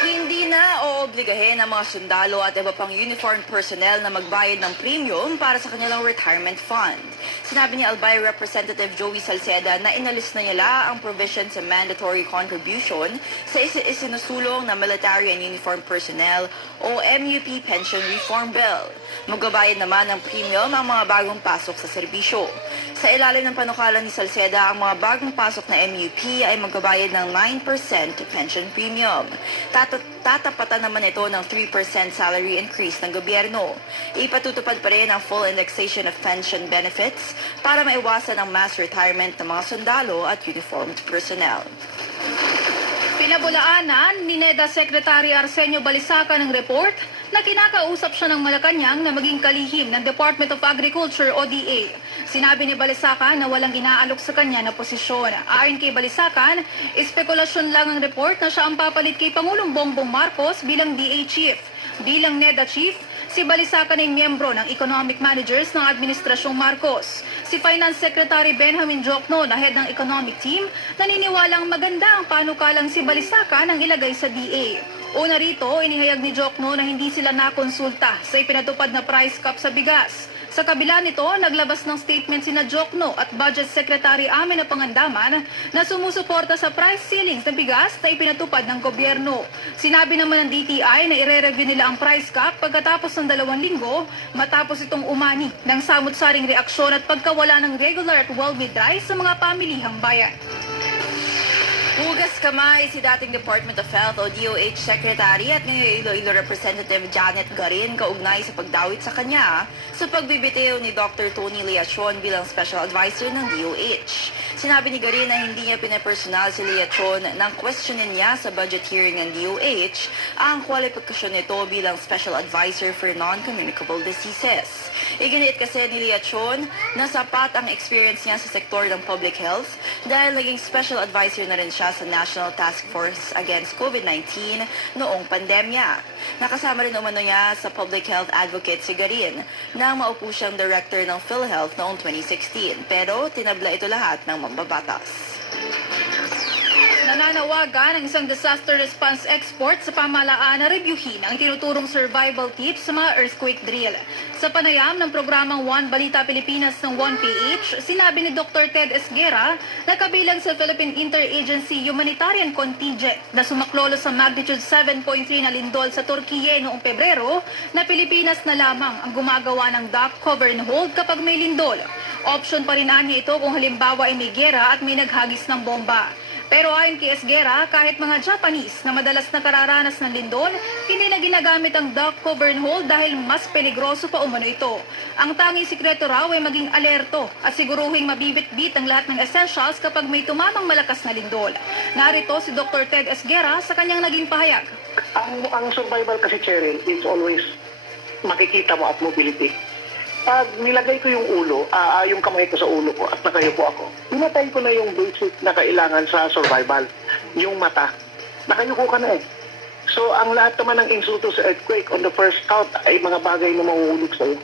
Hindi na oobligahin ang mga sundalo at iba pang uniformed personnel na magbayad ng premium para sa kanilang retirement fund. Sinabi ni Albay Representative Joey Salceda na inalis na nila ang provision sa mandatory contribution sa isinusulong na Military and Uniformed Personnel o MUP Pension Reform Bill. Magbabayad naman ng premium ang mga bagong pasok sa serbisyo. Sa ilalim ng panukala ni Salceda, ang mga bagong pasok na MUP ay magbabayad ng 9% pension premium. Tatapatan naman ito ng 3% salary increase ng gobyerno. Ipatutupad pa rin ang full indexation of pension benefits para maiwasan ang mass retirement ng mga sundalo at uniformed personnel. Pinabulaanan ni NEDA Secretary Arsenio Balisaca ng report na kinakausap siya ng Malacanang na maging kalihim ng Department of Agriculture o DA. Sinabi ni Balisaca na walang inaalok sa kanya na posisyon. Ayon kay Balisacan, espekulasyon lang ang report na siya ang papalit kay Pangulong Bongbong Marcos bilang DA Chief. Bilang NEDA Chief, si Balisacan ay miyembro ng Economic Managers ng Administrasyong Marcos. Si Finance Secretary Benjamin Jokno na head ng economic team, naniniwalang maganda ang panukalang si Balisacan ang ilagay sa DA. Una rito, inihayag ni Jokno na hindi sila nakonsulta sa ipinatupad na price cap sa bigas. Sa kabila nito, naglabas ng statement sina Jokno at Budget Secretary Amin Pangandaman na sumusuporta sa price ceilings ng bigas na ipinatupad ng gobyerno. Sinabi naman ng DTI na ire-review nila ang price cap pagkatapos ng 2 linggo matapos itong umani ng samut-saring reaksyon at pagkawala ng regular at well-made rice sa mga pamilihang bayan. Hugas kamay si dating Department of Health o DOH Secretary at ngayon Iloilo Representative Janet Garin kaugnay sa pagdawit sa kanya sa pagbibitiw ni Dr. Tony Leachon bilang Special Advisor ng DOH. Sinabi ni Garin na hindi niya pinapersonal si Leachon nang questionin niya sa budget hearing ng DOH ang kwalifikasyon nito bilang Special Advisor for Non-Communicable Diseases. Iginit kasi ni Leachon na sapat ang experience niya sa sektor ng public health dahil naging Special Advisor na rin siya sa National Task Force Against COVID-19 noong pandemya. Nakasama rin umano niya sa Public Health Advocate si Garin nang maupo siyang Director ng PhilHealth noong 2016 pero tinabla ito lahat ng mambabatas. Nananawagan ang isang disaster response expert sa pamahalaan na reviewin ang tinuturong survival tips sa mga earthquake drill. Sa panayam ng programang One Balita Pilipinas ng 1PH, sinabi ni Dr. Ted Esguera na kabilang sa Philippine Interagency Humanitarian Contingent na sumaklolo sa magnitude 7.3 na lindol sa Turkiye noong Pebrero na Pilipinas na lamang ang gumagawa ng dock cover and hold kapag may lindol. Option pa rin niya ito kung halimbawa ay may gera at may naghagis ng bomba. Pero ayon kay Esguera, kahit mga Japanese na madalas nakararanas ng lindol, hindi na ginagamit ang dock cover and hold dahil mas peligroso pa umano ito. Ang tanging sikreto raw ay maging alerto at siguruhing mabibit-bit ang lahat ng essentials kapag may tumamang malakas na lindol. Narito si Dr. Ted Esguera sa kanyang naging pahayag. Ang survival kasi, Cheryl, is always makikita mo at mobility. Pag nilagay ko yung ulo, yung kamay ko sa ulo ko at nakayupo ako, pinatay ko na yung basic na kailangan sa survival. Yung mata. Nakayuko ka na eh. So, ang lahat naman ng insulto sa earthquake on the first count ay mga bagay na mahuhulog sa'yo.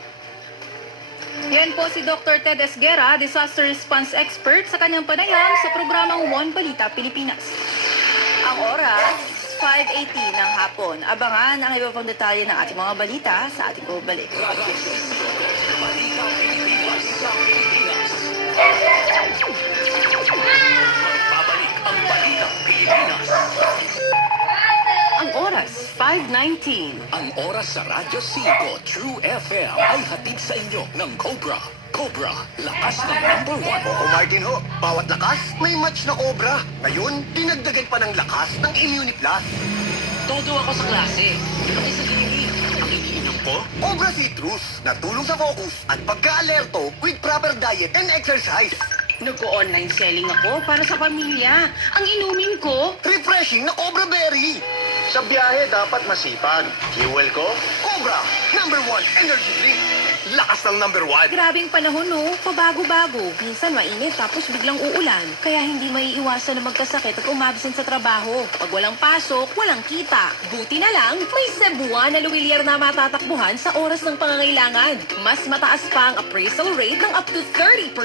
Yan po si Dr. Ted Esguera, disaster response expert sa kanyang panayam sa programang One Balita Pilipinas. Ang oras, 5:18 ng hapon. Abangan ang iba pang detalye ng ating mga balita sa ating pagbalik. Balita Pilipinas. Babalik ang Balita Pilipinas. Ang oras, 5:19. Ang oras sa Radyo 5 True FM ay hatid sa inyo ng Cobra. Cobra, lakas ng #1. Oo, Martin ho. Bawat lakas, may match na Cobra. Ngayon, dinagdagan pa ng lakas ng Immuniplus. Todo ako sa klase. Pati sa gilid. Ang iniinom ko? Cobra Citrus, na tulong sa focus at pagka-alerto with proper diet and exercise. Nag-online selling ako para sa pamilya. Ang inumin ko? Refreshing na Cobra Berry. Sa biyahe, dapat masipag. Fuel ko? Cobra, #1 energy drink. Lakas ng number 1. Grabing panahon no, pabago-bago. Minsan mainit tapos biglang uulan. Kaya hindi maiiwasan na magkasakit at umabsent sa trabaho. Pag walang pasok, walang kita. Buti na lang, may Cebuana na Luwilier na matatakbuhan sa oras ng pangangailangan. Mas mataas pa ang appraisal rate ng up to 30%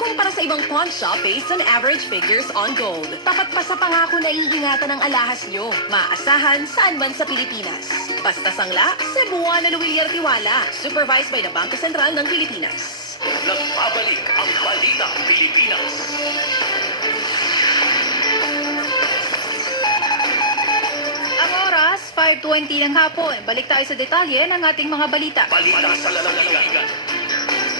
kumpara sa ibang pawn shop based on average figures on gold. Tapat pa sa pangako na iingatan ng alahas nyo. Maasahan saan man sa Pilipinas. Basta sangla, Cebuana na Luwilier Tiwala. Supervised by the Bangko Sentral ng Pilipinas. Nagbabalik ang Balita Pilipinas. Ang oras, 5:20 ng hapon. Balik tayo sa detalye ng ating mga balita. Balita sa lalawigan.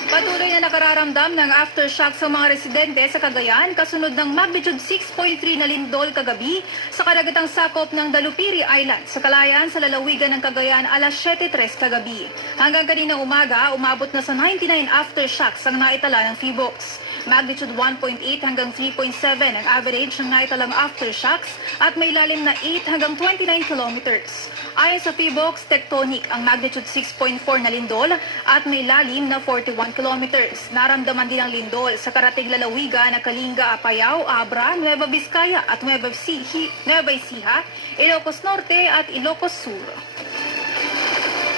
Patuloy na nakararamdam ng aftershock sa mga residente sa Cagayan kasunod ng magnitude 6.3 na lindol kagabi sa kadagatang sakop ng Dalupiri Island sa Kalayan sa lalawigan ng Cagayan alas 7:03 kagabi. Hanggang kaninang umaga, umabot na sa 99 aftershocks ang naitala ng PHIVOLCS. Magnitude 1.8 hanggang 3.7 ang average ng naitalang aftershocks at may lalim na 8 hanggang 29 kilometers. Ayon sa PHIVOLCS, tectonic ang magnitude 6.4 na lindol at may lalim na 41 kilometers. Naramdaman din ang lindol sa karatig lalawigan na Kalinga, Apayao, Abra, Nueva Vizcaya at Nueva Ecija, Ilocos Norte at Ilocos Sur.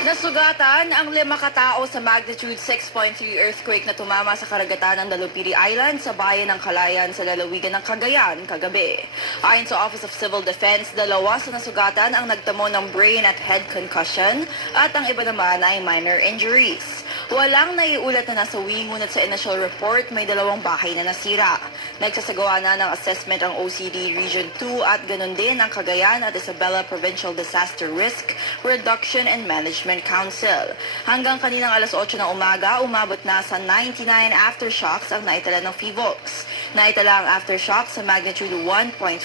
Nasugatan ang 5 katao sa magnitude 6.3 earthquake na tumama sa karagatan ng Dalupiri Island sa bayan ng Kalayan sa lalawigan ng Cagayan kagabi. Ayon sa Office of Civil Defense, 2 sa nasugatan ang nagtamo ng brain at head concussion at ang iba naman ay minor injuries. Walang naiulat na nasawi, ngunit sa initial report may 2 bahay na nasira. Nagsasagawa na ng assessment ang OCD Region 2 at ganun din ang Cagayan at Isabela Provincial Disaster Risk Reduction and Management Council. Hanggang kaninang alas 8 ng umaga, umabot na sa 99 aftershocks ang naitala ng PHIVOLCS. Naitala ang aftershock sa magnitude 1.5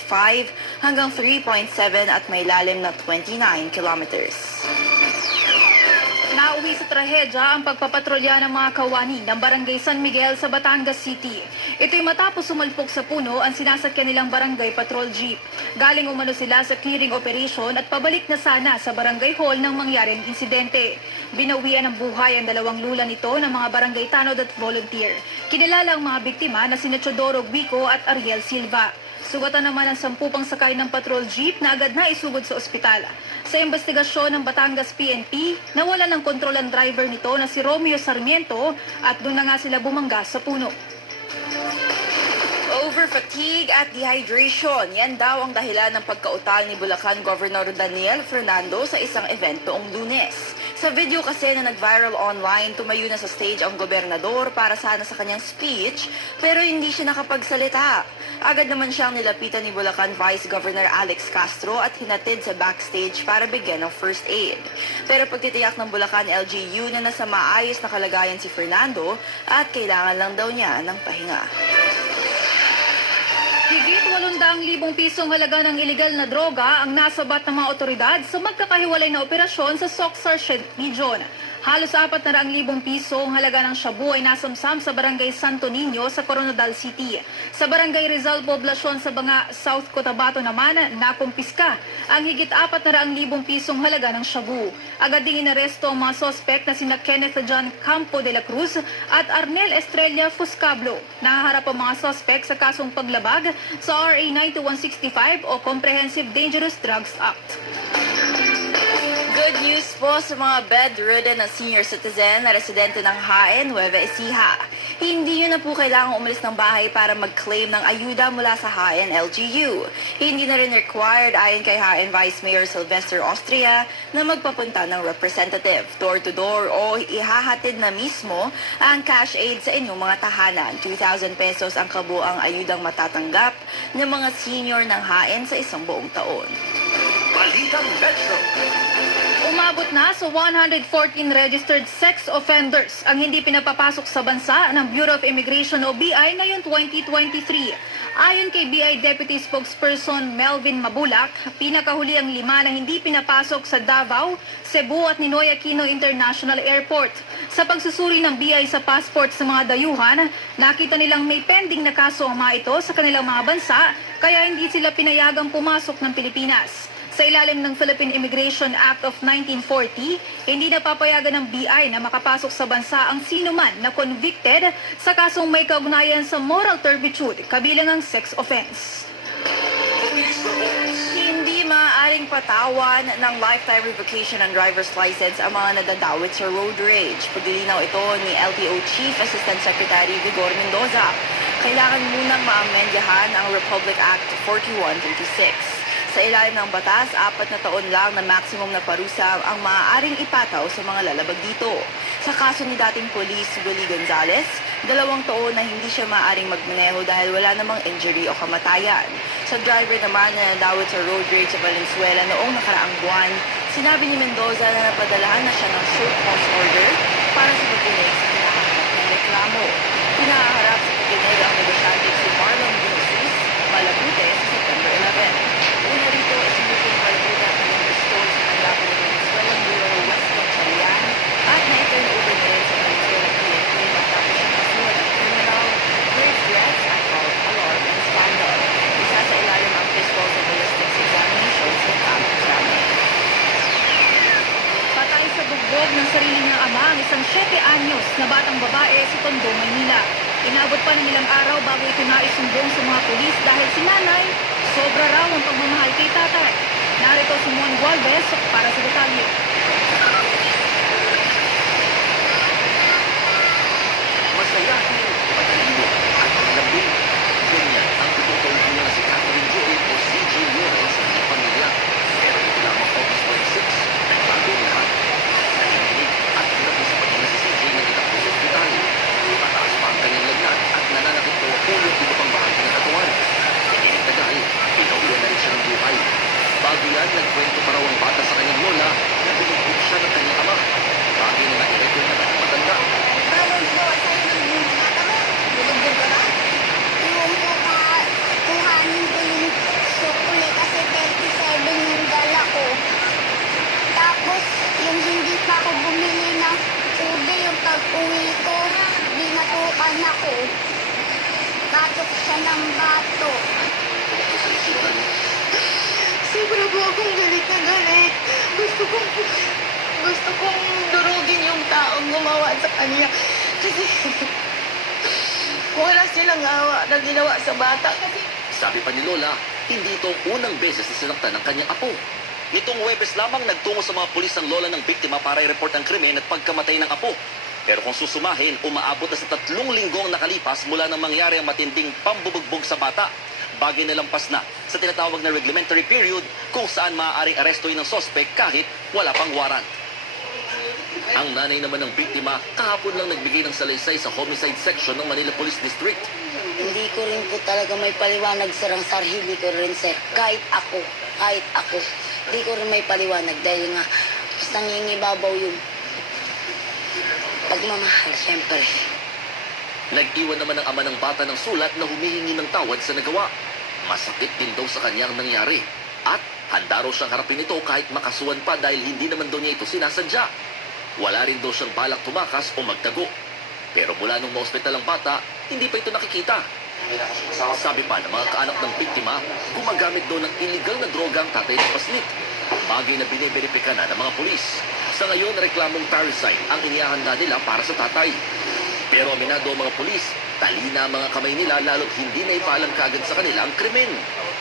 hanggang 3.7 at may lalim na 29 kilometers. Nauwi sa trahedya ang pagpapatrolya ng mga kawani ng Barangay San Miguel sa Batangas City. Ito'y matapos sumalpok sa puno ang sinasakyan nilang barangay patrol jeep. Galing umano sila sa clearing operation at pabalik na sana sa barangay hall nang mangyaring insidente. Binawian ng buhay ang 2 lula nito ng mga barangay tanod at volunteer. Kinilala ang mga biktima na sina Chodoro Guico at Ariel Silva. Sugatan naman ang 10 pang sakay ng patrol jeep na agad na isugod sa ospital. Sa investigasyon ng Batangas PNP, nawala ng kontrol ang driver nito na si Romeo Sarmiento at doon na nga sila bumangga sa puno. Over-fatigue at dehydration. Yan daw ang dahilan ng pagkautal ni Bulacan Governor Daniel Fernando sa isang event noong Lunes. Sa video kasi na nag-viral online, tumayo na sa stage ang gobernador para sana sa kanyang speech, pero hindi siya nakapagsalita. Agad naman siyang nilapitan ni Bulacan Vice Governor Alex Castro at hinatid sa backstage para bigyan ng first aid. Pero pagtitiyak ng Bulacan LGU na nasa maayos na kalagayan si Fernando at kailangan lang daw niya ng pahinga. Higit 800,000 pisong halaga ng iligal na droga ang nasabat ng mga otoridad sa magkakahiwalay na operasyon sa Soc-Sargent Region. Halos 400,000 piso ang halaga ng shabu ay nasamsam sa Barangay Santo Niño sa Coronadal City. Sa Barangay Rizal Poblacion sa Banga, South Cotabato naman, nakumpiska ang higit 400,000 pisong halaga ng shabu. Agad ding inaresto ang mga sospek na sina Kenneth John Campo de la Cruz at Arnel Estrella Fuscablo. Nahaharap ang mga sospek sa kasong paglabag sa RA 9165 o Comprehensive Dangerous Drugs Act. Good news po sa mga bedridden na senior citizen na residente ng Jaén, Nueva Ecija. Hindi nyo na po kailangang umalis ng bahay para mag-claim ng ayuda mula sa Jaén LGU. Hindi na rin required ayon kay Jaén Vice Mayor Sylvester Austria na magpapunta ng representative. Door-to-door o ihahatid na mismo ang cash aid sa inyong mga tahanan. 2,000 pesos ang kabuang ayudang matatanggap ng mga senior ng Jaén sa isang buong taon. Balitang Metro. Umabot na sa 114 registered sex offenders ang hindi pinapapasok sa bansa ng Bureau of Immigration o BI ngayong 2023. Ayon kay BI Deputy Spokesperson Melvin Mabulak, pinakahuli ang 5 na hindi pinapasok sa Davao, Cebu at Ninoy Aquino International Airport. Sa pagsusuri ng BI sa passport sa mga dayuhan, nakita nilang may pending na kaso ang mga ito sa kanilang mga bansa, kaya hindi sila pinayagang pumasok ng Pilipinas. Sa ilalim ng Philippine Immigration Act of 1940, hindi napapayagan ng BI na makapasok sa bansa ang sinuman na convicted sa kasong may kaugnayan sa moral turpitude, kabilang ang sex offense. Hindi maaaring patawan ng lifetime revocation ng driver's license ang mga nadadawit sa road rage. Paglilinaw ito ni LTO Chief Assistant Secretary Vigor Mendoza. Kailangan munang maamendyahan ang Republic Act 4136. Sa ilalim ng batas, 4 na taon lang na maximum na parusa ang maaaring ipataw sa mga lalabag dito. Sa kaso ni dating polis Willie Gonzales, 2 taon na hindi siya maaaring magmaneho dahil wala namang injury o kamatayan. Sa driver naman na nadawit sa road rage sa Valenzuela noong nakaraang buwan, sinabi ni Mendoza na napadalahan na siya ng show cause order para sa pagdinig sa kinaharap ng reklamo. Pinaharap sa pagdinig ang negosyante si Marlon Vinicius, Malabute sa September 11. Una rito, isinutin ng Malabute ang kanyang pistol sa tanggapan ng Venezuela Bureau West Gonchalian at na-turn over na rin sa Venezuela PNP matapos siyang kasuhan ng criminal, grave threats at alarm and scandal. Isa sa ilalim ang pistol sa ballistics examination sa Kamuksami. Patay sa bugbog ng sarili niyang ama ang isang 7 anyos na batang babae sa Tondo, Maynila. Inabot pa ng ilang araw bago ito naisumbong sa mga pulis dahil si nanay, sobra raw ang pagmamahal kay tatay. Narito si Mon Gualvez para sa detalye. Masayahin, matalino, at malambing. Ganyan ang tututuin niya na si Catherine Joy o CJ Nero sa kanyang pamilya. Pero ito lamang August 26, nagbago ang lahat. Nanginginig at hirap sa pagkina si CJ na itakbo sa ospital. Mataas pa ang kanyang lagnat at nananakit ko ulo at iba pang bahagi ng katawan. Hindi nagtagal, pinaulan na rin siya ng buhay. Bago yan, nagkwento pa raw ang bata sa kanyang lola na binugbog siya ng kanyang ama. Bagay na nai-record na kanyang matanda. Iwan ko kuhanin ko yung sukli kasi 37 yung dala ko. Tapos yung hindi pa ako bumili ng ube, yung pag-uwi ko, binatukan ako. Batok siya ng bato. Sobra po akong galit na galit. Gusto kong durugin yung taong gumawa sa kanya. Kasi wala silang awa na ginawa sa bata. Sabi pa ni Lola, hindi ito ang unang beses na sinaktan ng kanyang apo. Nitong Huwebes lamang nagtungo sa mga pulis ang lola ng biktima para i-report ang krimen at pagkamatay ng apo. Pero kung susumahin, umaabot na sa 3 linggong nakalipas mula nang mangyari ang matinding pambubugbog sa bata. Bagay na lampas na sa tinatawag na reglementary period kung saan maaaring arestuin ng sospek kahit wala pang warrant. Ang nanay naman ng biktima kahapon lang nagbigay ng salaysay sa homicide section ng Manila Police District. Hindi ko rin po talaga may paliwanag, sir, ang sarili ko rin, sir. Kahit ako, hindi ko rin may paliwanag dahil nga mas nangingibabaw yung pagmamahal, siyempre. Nag-iwan naman ang ama ng bata ng sulat na humihingi ng tawad sa nagawa. Masakit din daw sa kanyang nangyari. At handa raw siyang harapin ito kahit makasuhan pa dahil hindi naman daw niya ito sinasadya. Wala rin daw siyang balak tumakas o magtago. Pero mula nung ma-hospital ang bata, hindi pa ito nakikita. Sabi pa ng mga kaanak ng biktima, gumagamit daw ng illegal na droga ang tatay ng paslit. Bagay na biniberipika na ng mga pulis. Sa ngayon, reklamong parricide ang inihahanda nila para sa tatay. Pero aminado ang mga pulis, talina ang mga kamay nila lalo't hindi na ipaalam kaagad sa kanila ang krimen.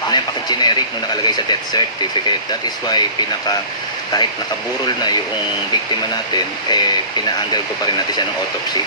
Napaka-generic nung nakalagay sa death certificate. That is why kahit nakaburol na yung biktima natin, pina-angle ko pa rin natin siya ng autopsy.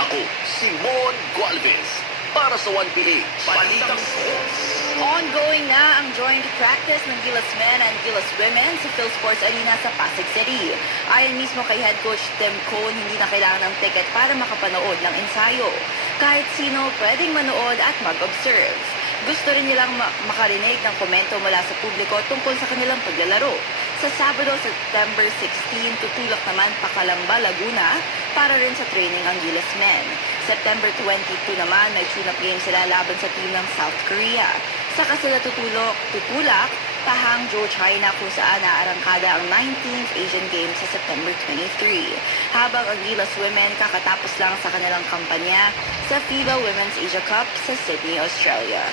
Ako, si Mon Gualvez, para sa 1PA, Balitang Sports. Ongoing na ang joint practice ng Gilas Men and Gilas Women sa PhilSports Arena sa Pasig City. Ayon mismo kay Head Coach Tim Cone, hindi na kailangan ng ticket para makapanood ng ensayo. Kahit sino pwedeng manood at mag-observe. Gusto rin nilang makarinig ng komento mula sa publiko tungkol sa kanilang paglalaro. Sa Sabado, September 16, tutulak naman Pakalamba, Laguna para rin sa training ang Gilas Men. September 22 naman, may tune-up game sila laban sa team ng South Korea. Saka sila tutulak Hangzhou, China kung saan naarangkada ang 19th Asian Games sa September 23. Habang ang Gilas Women kakatapos lang sa kanilang kampanya sa FIBA Women's Asia Cup sa Sydney, Australia.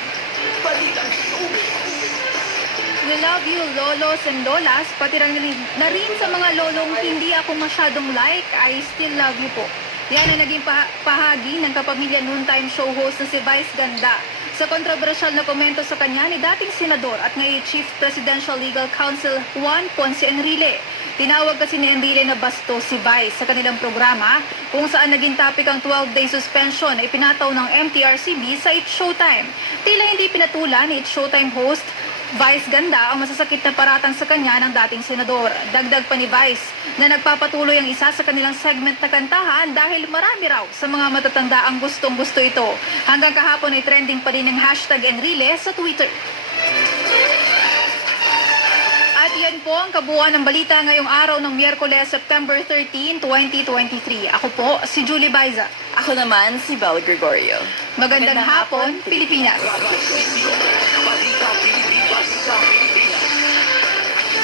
Good We love you, lolos and lolas, pati na rin sa mga lolong hindi ako masyadong like, I still love you po. Yan ang naging pahagi ng kapamilya noontime show host na si Vice Ganda sa kontrobersyal na komento sa kanya ni dating senador at ngayon Chief Presidential Legal Counsel Juan Ponce Enrile. Tinawag kasi ni Enrile na basto si Vice sa kanilang programa kung saan naging topic ang 12-day suspension na ipinataw ng MTRCB sa It's Showtime. Tila hindi pinatulan ni It's Showtime host Vice Ganda ang masasakit na paratang sa kanya ng dating senador. Dagdag pa ni Vice na nagpapatuloy ang isa sa kanilang segment na kantahan dahil marami raw sa mga matatanda ang gustong-gusto ito. Hanggang kahapon ay trending pa rin ang hashtag Enrile sa Twitter. At yan po ang kabuuan ng balita ngayong araw ng Miyerkules, September 13, 2023. Ako po si Julie Baiza. Ako naman si Bel Gregorio. Magandang hapon, Pilipinas.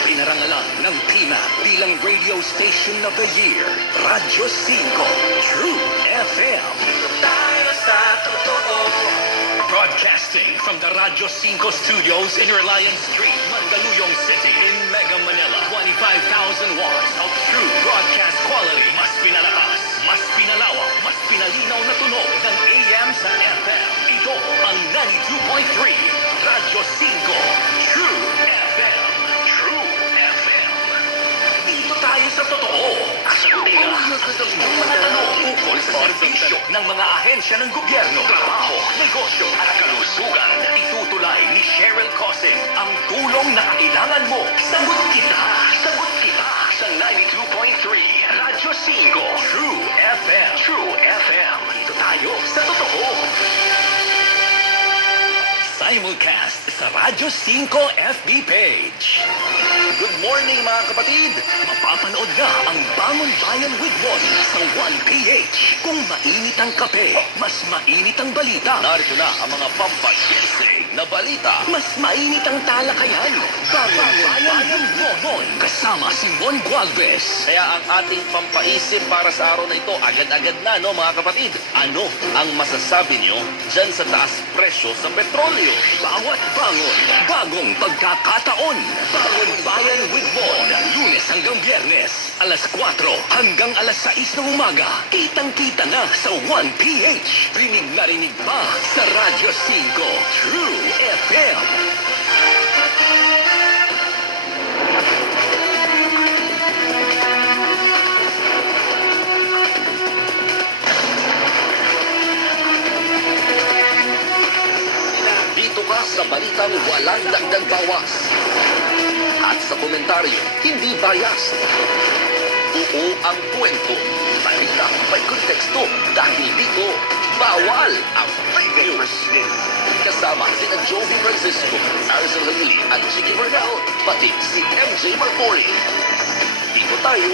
Pinarangalan ng PINA bilang Radio Station of the Year, Radyo 5, True FM. Dito tayo sa totoo. Broadcasting from the Radyo 5 studios in Reliance Street, Mandaluyong City, in Mega Manila. 25,000 watts of true broadcast quality. Mas pinalakas, mas pinalawak, mas pinalinaw na tunog ng AM sa FM. Ito ang 92.3 Radyo 5 True FM. True FM. Dito tayo sa totoo. Sagutin ang mga tanong ukol sa serbisyo ng mga ahensya ng gobyerno, trabaho, negosyo at kalusugan. Itutulay ni Cheryl Cosing ang tulong na kailangan mo. Sagot kita. Sagot kita sa 92.3 Radyo 5 True FM. True FM. Dito tayo sa totoo. Simulcast sa Radyo 5 FB page. Good morning mga kapatid! Mapapanood na ang Bangon Bayan with Mon sa 1PH. Kung mainit ang kape, mas mainit ang balita. Narito na ang mga pampagising na balita. Mas mainit ang talakayan. Bangon Bayan with Mon kasama si Mon Gualvez. Kaya ang ating pampaisip para sa araw na ito, agad-agad na, no mga kapatid? Ano ang masasabi nyo dyan sa taas presyo sa petrolyo? Bawat bangon, bagong pagkakataon. Bangon Bayan with Mon, Lunes hanggang Biyernes, alas 4 hanggang alas 6 ng umaga. Kitang-kita na sa 1PH. Rinig na rinig pa sa Radyo 5 True FM. Dito ka sa balitang walang dagdag bawas. At sa komentaryo, hindi bias. Oo ang kwento. Balita may konteksto. Dahil dito, bawal ang fake news. Kasama sina Jovi Francisco, Arizal Halili at Chicky Bernal, pati si MJ Marfori. Dito tayo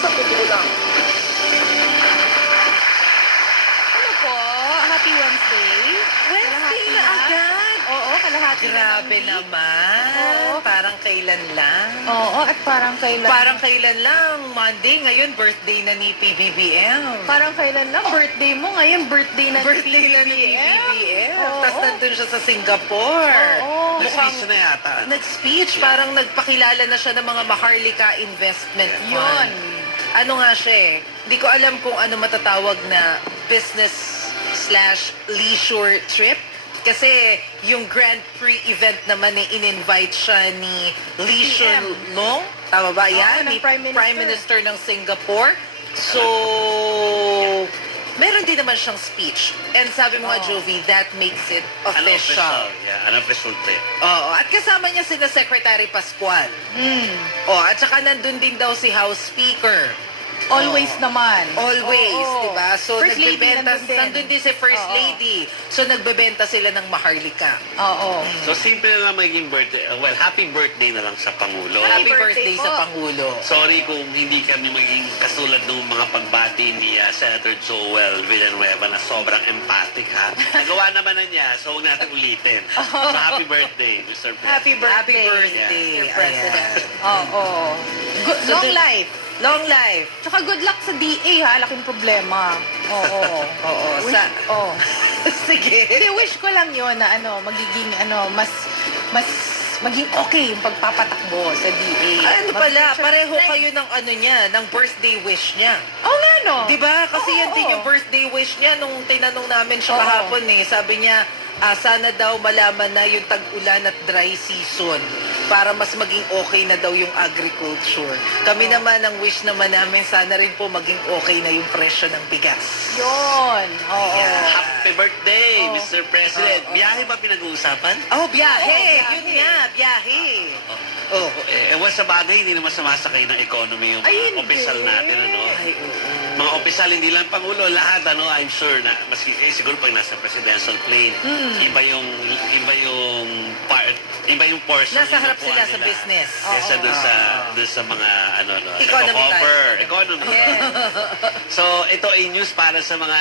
sa totoo lang. Ano po? Happy Wednesday. Wednesday na agad. Oo, kalahati Grabe na ng week. naman. Oo. Parang kailan lang. Oo, at parang kailan. Parang kailan lang. Monday, ngayon birthday na ni PBBM. Parang kailan lang. Birthday mo ngayon, birthday na Birthday na ni PBBM. Tapos nandun siya sa Singapore. Oo. Nag-speech na yata. Nag-speech. Parang nagpakilala na siya ng mga Maharlika Investment Fund. Yun. Ano nga siya eh. Hindi ko alam kung ano matatawag na business/leisure trip. Kasi yung Grand Prix event naman eh, in-invite siya ni Lee Hsien Loong. Tama ba yan? Ni Prime Minister ng Singapore. So, meron din naman siyang speech. And sabi mo nga, Jovi, that makes it official. Yeah, an official trip. Oo. At kasama niya sina Secretary Pascual. Oh, at saka nandun din daw si House Speaker. Always naman. Always, Oo. di ba? So, First lady nagbebenta, nandun din. nandun din si First Lady. So, nagbebenta sila ng Maharlika. Oo. So, simple na lang magiging birthday. Well, happy birthday na lang sa Pangulo. Happy birthday sa Pangulo. Sorry kung hindi kami maging kasulad ng mga pagbati ni Senator Joel Villanueva na sobrang empathic, ha? Nagawa naman na niya, so huwag natin ulitin. So, happy birthday, Mr. President. Happy birthday. Happy birthday, Mr. President. Ayan. Oo. So, Long life. Long life. Tsaka good luck sa DA ha, laking problema. Oo. Oo. Oo. Sige. Hindi, wish ko lang yun na magiging mas maging okay yung pagpapatakbo sa DA. Ano pala, pareho kayo ng ano niya, ng birthday wish niya. Oo nga, no? Diba? Kasi yan din yung birthday wish niya nung tinanong namin siya kahapon eh. Sabi niya, sana daw malaman na yung tag-ulan at dry season para mas maging okay na daw yung agriculture. Kami naman, ang wish naman namin, sana rin po maging okay na yung presyo ng bigas. Yun. Oo. Happy birthday, Mr. President. Biyahe ba pinag-uusapan? Oh, biyahe! Yun nga, biyahe. Ewan sa bagay, hindi naman sumasakay ng economy yung mga opisyal natin, ano? Mga opisyal, hindi lang Pangulo, lahat, ano, I'm sure na, maski, siguro pag nasa presidential plane, iba yung portion. Nasa harap sila sa business. Kesa doon sa mga, ano, Economy cover, type. economy. So, ito ay news para sa mga,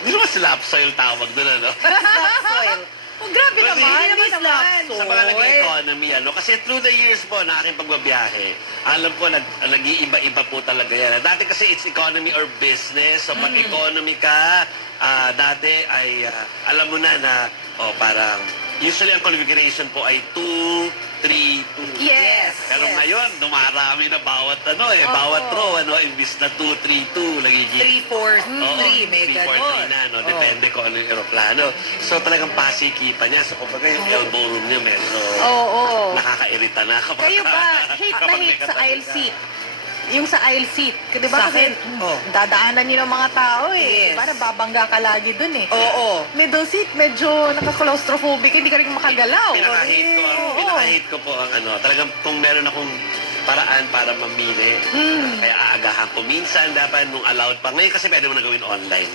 hindi naman sila upsoil tawag doon, ano? Soil. Oh, grabe Well, naman. hindi Hindi naman. Sa mga nag-economy, ano? Kasi through the years po na aking pagbabiyahe, alam ko, nag-iiba-iba po talaga yan. Dati kasi it's economy or business. So, pag economy ka, dati ay, alam mo na, parang, usually ang configuration po ay 2, 3, 2. Yes. Pero ngayon, dumarami na bawat, bawat row, imbis na 2, 3, 2, nagiging 3, 4, 3, may 3, 4, 3 ganon. na, no? Depende kung ano yung aeroplano. So, talagang pasikipan niya. So, kumbaga yung elbow room niya medyo nakakairita na. Kapag, Kayo ba, hate na kapag may hate sa katabi aisle ka. seat? Yung sa aisle seat. Di ba? Sa Kasi akin, dadaanan nyo ng mga tao eh. Yes. Di ba? Nababangga ka lagi dun eh. Oo. Middle seat, medyo nakaka-claustrophobic. Hindi ka rin makagalaw. Pinaka-hate ko po ang talagang kung meron akong paraan para mamili. Kaya aagahan ko. Minsan, dapat nung allowed pa. Ngayon kasi pwede mo na gawin online.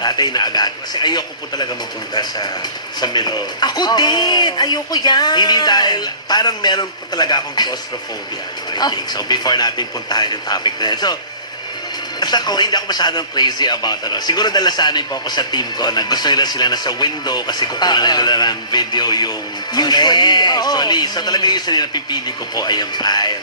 Dati inaagahan ko. Kasi ayoko po talaga mapunta sa middle. Ako din. Ayoko yan. Hindi dahil, parang meron po talaga akong claustrophobia, I think. So, before natin puntahan yung topic na yan. So, basta ko, hindi ako masyadong crazy about Siguro dahil nasanay po ako sa team ko na gusto nila sila nasa window kasi kukuha nila ng video yung... Usually. So, talaga usually napipili ko po ay yung time.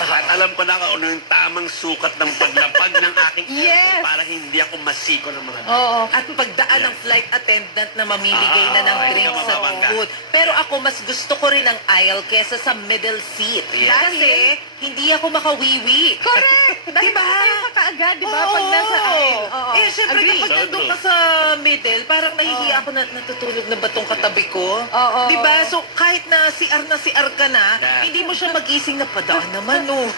At alam ko na kung ano yung tamang sukat ng paglapag ng aking elbow para hindi ako masiko ng mga At pagdaan ng flight attendant na mamimigay na ng drinks sa food. Pero ako, mas gusto ko rin ang aisle kesa sa middle seat. Yes. Kasi hindi ako makawiwi. Correct! Dahil Diba? tayo ka kaagad, di ba? Pag nasa aisle. Siyempre Agree. kapag nandun ka sa middle, parang nahihiya ako na natutulog na batong katabi ko. Diba? So kahit na CR ka na, hindi mo siya magising na padaan naman, no?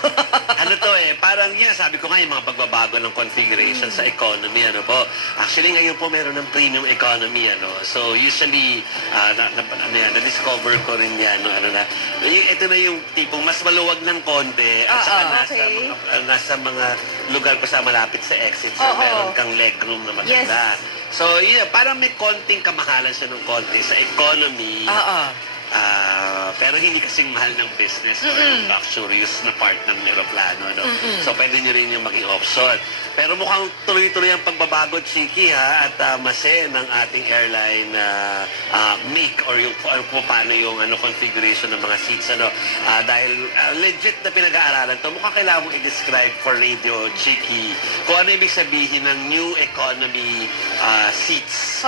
Ano to parang sabi ko nga yung mga pagbabago ng configuration sa economy, Actually, ngayon po meron ng premium economy, So, usually, na-discover ko rin yan, ito na yung tipong mas maluwag ng konti at saka nasa mga lugar pa sa malapit sa exit. So, meron kang legroom na maganda. So, parang may konting kamahalan siya ng konti sa economy. Pero hindi kasing mahal ng business or yung luxurious na part ng aeroplano. So, pwede nyo rin yung maging option. Pero mukhang tuloy-tuloy ang pagbabago, Chiki, at mase ng ating airline make or yung kung paano yung configuration ng mga seats. Dahil legit na pinag-aaralan to, mukhang kailangan mong i-describe for radio, Chiki, kung ano ibig sabihin ng new economy seats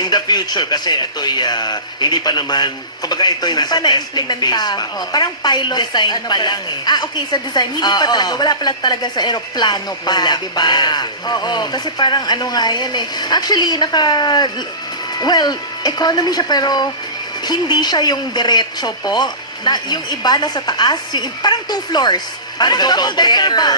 in the future. Kasi ito hindi pa naman, kumbaga ito yung nasa testing phase pa. Parang pilot. Design pa lang eh. Okay, sa design. Hindi pa talaga. Wala pala talaga sa aeroplano pa. Wala di ba? pa. Kasi parang nga yan eh. Actually, economy siya pero hindi siya yung diretso po. Yung iba nasa taas, parang 2 floors. Parang double-decker bus.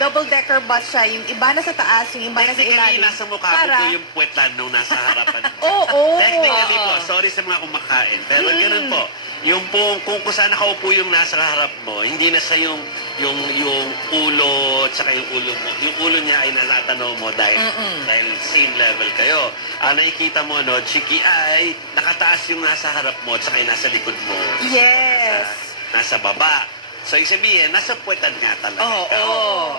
Double-decker bus siya. Yung iba nasa taas, yung iba nasa ilalim. Technically, nasa mukha ko po yung puwetlan nung nasa harapan mo. Technically po, sorry sa mga kumakain. Pero ganun po, yung kung saan nakaupo yung nasa harap mo, hindi na siya yung ulo, tsaka yung ulo mo. Yung ulo niya ay nalatanaw mo dahil same level kayo. Nakikita mo, Chiki, ay nakataas yung nasa harap mo, tsaka yung nasa likod mo. Yes. Nasa baba. So, ibig sabihin, nasa puwetan nga talaga.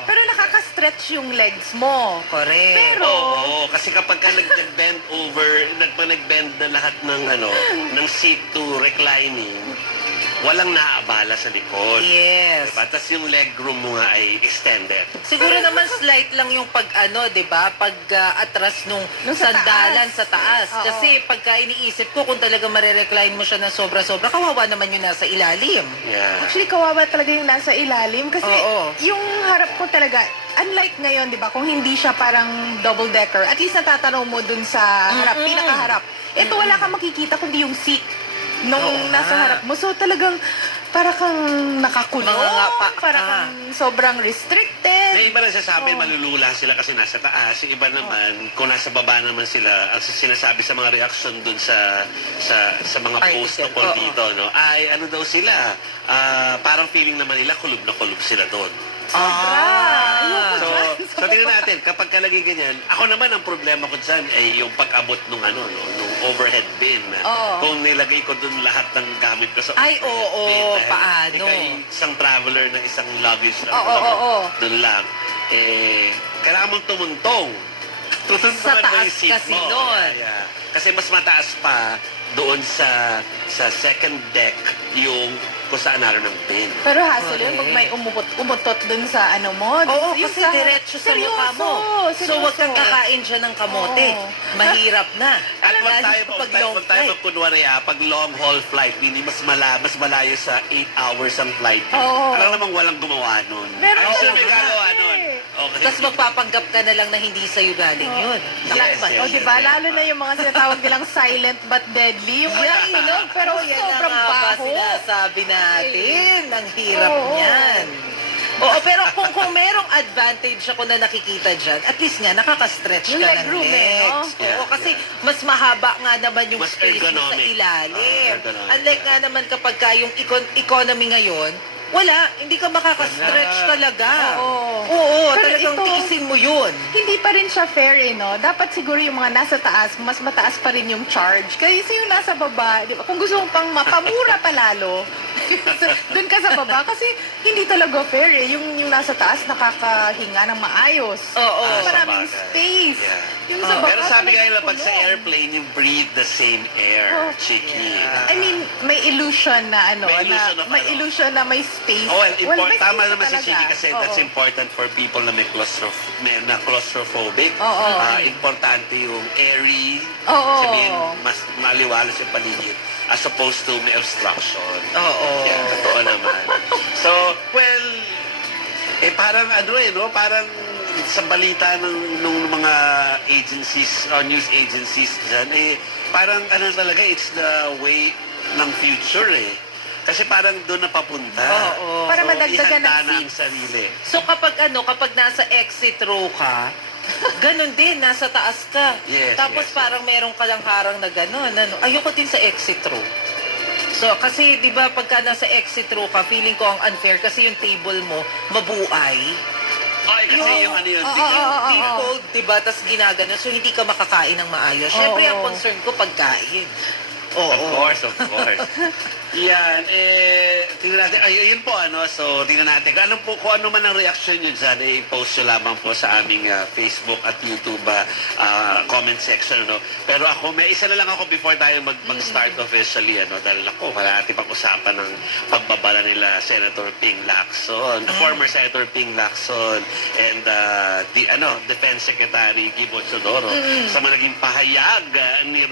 Pero nakaka-stretch yung legs mo. Correct. Pero, kasi kapag ka nag-bend over, nag-bend na lahat ng seat to reclining, walang naaabala sa likod. Yes. Diba? Tapos yung legroom mo nga ay extended. Siguro naman slight lang yung pag di ba? Pag atras nung sa sandalan taas. sa taas. Oo. Kasi pagka iniisip ko kung talaga marirecline mo siya ng sobra-sobra, kawawa naman yung nasa ilalim. Yeah. Actually, kawawa talaga yung nasa ilalim kasi Oo. yung harap ko talaga, unlike ngayon, di ba, kung hindi siya parang double-decker, at least natatanaw mo dun sa harap, pinakaharap. Ito wala kang makikita kundi yung seat nung Oo nasa nga. harap mo. So talagang para kang nakakulong, Mangangapa para ka. kang sobrang restricted. May iba nagsasabi malulula sila kasi nasa taas. Yung iba naman, kung nasa baba naman sila, ang sinasabi sa mga reaction dun sa mga post Article. tungkol Oo. dito, no, ay ano daw sila, parang feeling naman nila kulub na kulub sila doon. So tingnan natin, kapag kalagay ganyan, ako naman ang problema ko dyan ay yung pag-abot nung nung overhead bin. Oo. Kung nilagay ko dun lahat ng gamit ko sa Ay, overhead oo, bin, dahil paano? ikaw ay isang traveler ng isang luggage lang. Oo. Dun lang. Kailangan mong tumuntong. Tutuntong Sa mo taas yung seat kasi mo. nun. Yeah. Kasi mas mataas pa doon sa second deck yung kung saan naroon ng bin. Pero hassle yun, pag may umutot dun sa ano mo. Oo, yung kasi diretso sa mukha mo. So, wag kang kakain dyan ng kamote. Oo. Mahirap na. At wag Lalo tayo, pag long wag tayo flight. magkunwari pag long haul flight, hindi mas malayo sa 8 hours ang flight. Oo. Alam namang walang gumawa nun. Meron I'm sure talaga. may gagawa nun. Okay. Tapos magpapanggap ka na lang na hindi sa'yo galing yun. Yes, Naku, yes, O, diba? Lalo na yung mga sinatawag nilang silent but deadly. Yung walang ilog, pero yan sobrang na nga ba baho. sinasabi natin. Ang hirap Oo. niyan. Oo, pero kung merong advantage ako na nakikita dyan, at least nga, nakaka-stretch Yung ka ng legroom no? legs. Oo, kasi mas mahaba nga naman yung Mas space mo sa ergonomic. ilalim. Ergonomic, Unlike nga naman kapag yung economy ngayon, wala, hindi ka makaka-stretch talaga. Oo, Pero talagang ito- tiisin mo yun. Hindi pa rin siya fair, no? Dapat siguro yung mga nasa taas, mas mataas pa rin yung charge. Kasi yung nasa baba, di ba? Kung gusto mong pang mapamura pa lalo, doon ka sa baba. Kasi hindi talaga fair, eh. Yung nasa taas, nakakahinga ng maayos. Oo. Maraming sabagay. space. Yeah. Yung sa baba, Pero sabi nga nila, pag sa kulong. airplane, you breathe the same air, Oh, Chiki. I mean, may illusion na May illusion of may ano? illusion na may space. Oh, well, may tama space naman si talaga. Chiki kasi that's Oo. important for people na may claustrophobic. Oo. Importante yung airy, Oo. sabihin, mas maliwalas yung paligid as opposed to may obstruction. Oo. Yeah, totoo naman. So, well, parang no? Parang sa balita ng mga agencies, news agencies dyan, parang talaga, it's the way ng future Kasi parang doon na papunta. Oo. Para madagdagan ihanda ng na ang sarili. So kapag nasa exit row ka, ganun din, nasa taas ka. Yes, Tapos yes. parang meron ka lang harang na ganun. Ayoko din sa exit row. So, kasi, di ba, pagka nasa exit row ka, feeling ko ang unfair kasi yung table mo, mabuay. Ay, kasi yung yun, Default, di ba, tas ginagano. So, hindi ka makakain ng maayos. Siyempre, ang concern ko, pagkain. Oo. Of course. Yan, tingnan natin. Ayun po, so tingnan natin. Kung ano man ang reaction nyo dyan, i-post nyo lamang po sa aming Facebook at YouTube comment section, Pero ako, may isa na lang ako before tayo mag-start officially, dahil ako, wala natin pag-usapan ng pagbabala nila Senator Ping Lacson, former Senator Ping Lacson, and Defense Secretary Gibo Chodoro, sa mga naging pahayag ni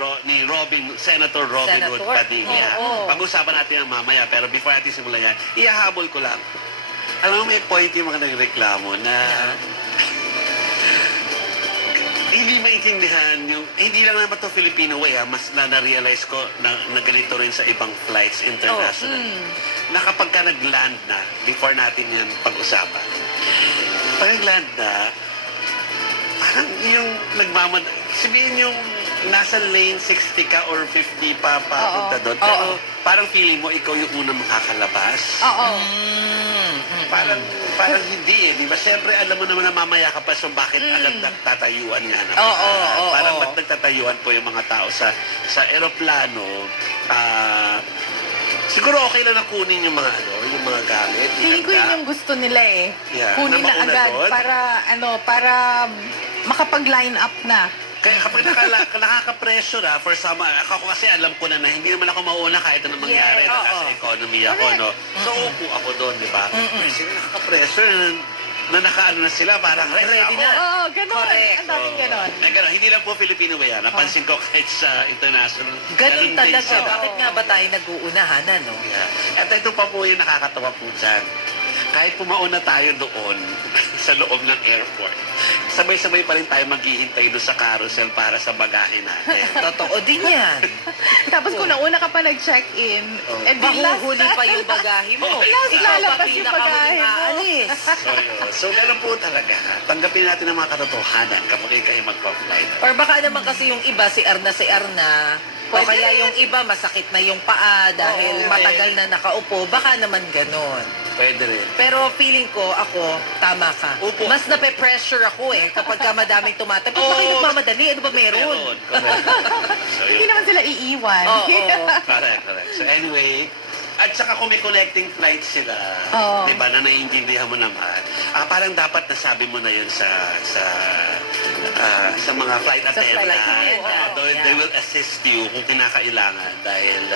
Senator Robin Hood Padilla. Pag-usapan natin ang mamaya, pero before natin simulan yan, ihahabol ko lang. Alam mo, may point yung mga nagreklamo na hindi maintindihan yung, hindi lang naman ito Filipino way, mas na-realize ko na ganito rin sa ibang flights international. Na kapag ka nag-land na, before natin yan pag-usapan, pag nag-land na, parang yung sabihin yung nasa lane 60 ka or 50 pa papunta doon. Pero parang feeling mo ikaw yung unang makakalabas. Oo. Parang hindi di ba? Siyempre, alam mo naman na mamaya ka pa, so bakit agad nagtatayuan nga naman? Parang ba't nagtatayuan po yung mga tao sa eroplano? Siguro okay lang na kunin yung mga gamit. Feeling ko yun yung gusto nila Yeah, Kunin na na mauna agad doon. para makapag-line up na. Kaya kapag nakaka-pressure for some, ako kasi alam ko na hindi naman ako mauna kahit anong mangyari na nasa economy ako, no? So, upo ako doon, di ba? Pero sila nakaka-pressure na nakaano na sila, parang ready na. Oo, ganun. Correct. Ang daming ganun. Ganun, hindi lang po Filipino ba yan? Napansin ko kahit sa international. Ganun din talaga. sila. Bakit nga ba tayo nag-uunahan, ano? Yeah. At ito pa po yung nakakatawa po dyan. Kahit pumauna tayo doon sa loob ng airport, sabay-sabay pa rin tayo maghihintay doon sa carousel para sa bagahe natin. Totoo din yan. Tapos kung nauna ka pa nag-check-in, and then Mahuhuli pa yung bagahe mo. Last Ikaw lalabas pa yung pinakahuling bagahe mo. aalis. So, gano'n po talaga. Tanggapin natin ang mga katotohanan kapag kayo magpa-flight. Or baka naman kasi yung iba, si Arna. O kaya yung iba, masakit na yung paa dahil matagal na nakaupo. Baka naman ganon. Pwede rin. Pero feeling ko, ako, tama ka. Mas nape-pressure ako kapag ka madaming tumatapos. Bakit nagmamadali? Ano ba meron? Correct. So, Hindi yun. naman sila iiwan. Correct. So anyway, at saka kung may connecting flight sila, Oo. di ba, na naiintindihan mo naman, parang dapat nasabi mo na yun sa mga flight attendant. They will assist you kung kinakailangan dahil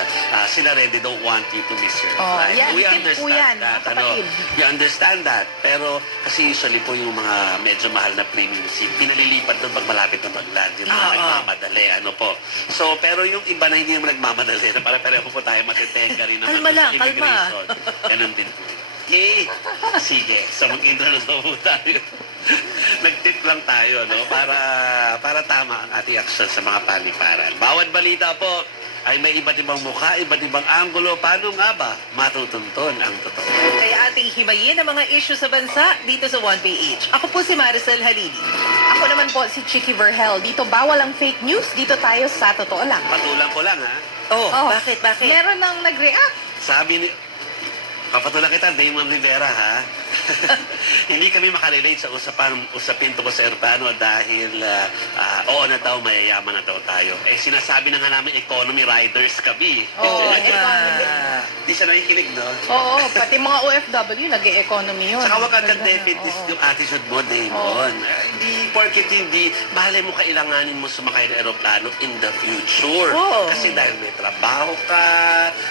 sila rin, they don't want you to miss your flight. Yan, We tip po yan, understand that. mga kapatid. You understand that. Pero kasi usually po yung mga medyo mahal na premium seat, pinalilipat doon pag malapit na mag-land. Yung mga nagmamadali. Ano po. So, pero yung iba na hindi naman nagmamadali, na para-pareho po tayo matitenga rin naman Kalma lang, sa immigration. Ganun din po. Okay. Sige. So, mag-intro na po tayo. Nag-tip lang tayo, no? Para tama ang ating aksyon sa mga paliparan. Bawat balita po ay may iba't ibang mukha, iba't ibang anggulo. Paano nga ba matutunton ang totoo? Kaya ating himayin ang mga issue sa bansa dito sa 1PH. Ako po si Maricel Halili. Ako naman po si Chicky Verhel. Dito bawal ang fake news. Dito tayo sa totoo lang. Patulang ko lang, ha? Bakit? Meron nang nag-react. Sabi ni... Papatulang kita, Damon Rivera, ha? Hindi kami makarelate sa usapin tungkol sa aeroplano dahil oo na daw, mayayaman na daw tayo. Sinasabi na nga namin economy riders kami. Di siya nakikinig, no? Oo, pati mga OFW, nag-e-economy yun. Saka wag kang defeatist yung attitude mo, Damon. Hindi, porket hindi, mahalay mo kailanganin mo sumakay ng aeroplano in the future. Kasi dahil may trabaho ka,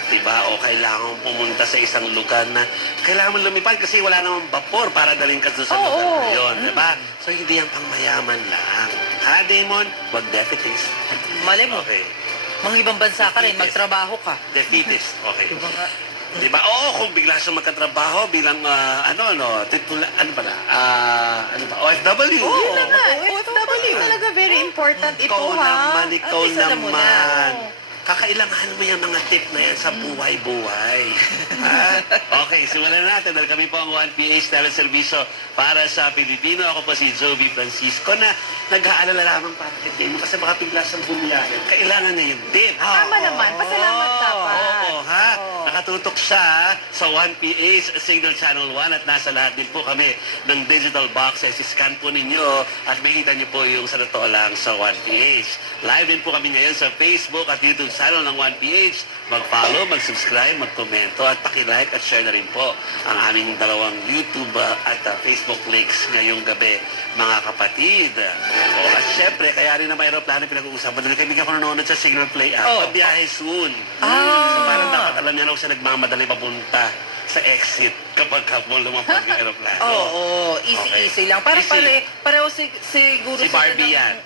diba? O kailangan pumunta sa isang lugar na kailangan mo lumipad kasi wala namang vapor para dalhin ka doon sa lugar na yun, diba? So, hindi yan pang mayaman lang. Ha, Damon? Wag defeatist. Malay mo. Okay. Mga ibang bansa ka rin, magtrabaho ka. Defeatist. Okay. Diba? Oo, kung bigla siyang magkatrabaho bilang, OFW. Yun na nga, OFW talaga very important ito, ha? Ikaw naman. Kakailangan mo yung mga tip na yan sa buhay-buhay. Okay, simulan natin dahil kami po ang 1PH teleservisyo para sa Pilipino. Ako po si Joby Francisco na nag-aalala lamang para kay Demo kasi baka bigla siyang bumiyahe. Kailangan niya yung tip. Tama naman, pasalamat dapat. Oo, ha? Nakatutok siya sa 1PH Signal Channel 1 at nasa lahat din po kami ng digital box. Scan po ninyo at makikita niyo po yung sa totoo lang sa 1PH. Live din po kami ngayon sa Facebook at YouTube channel ng 1PH. Mag-follow, mag-subscribe, mag-komento at paki-like at share na rin po ang aming dalawang YouTube at Facebook links ngayong gabi, mga kapatid. At syempre, kaya rin na may aeroplano pinag-uusapan. Dahil kaibigan ko nanonood sa Signal Play app. Pabiyahe soon. So parang dapat alam niya na siya nagmamadali papunta sa exit kapag mo lumapag yung aeroplano. Easy lang. Parang pareho siguro Si Barbie yan.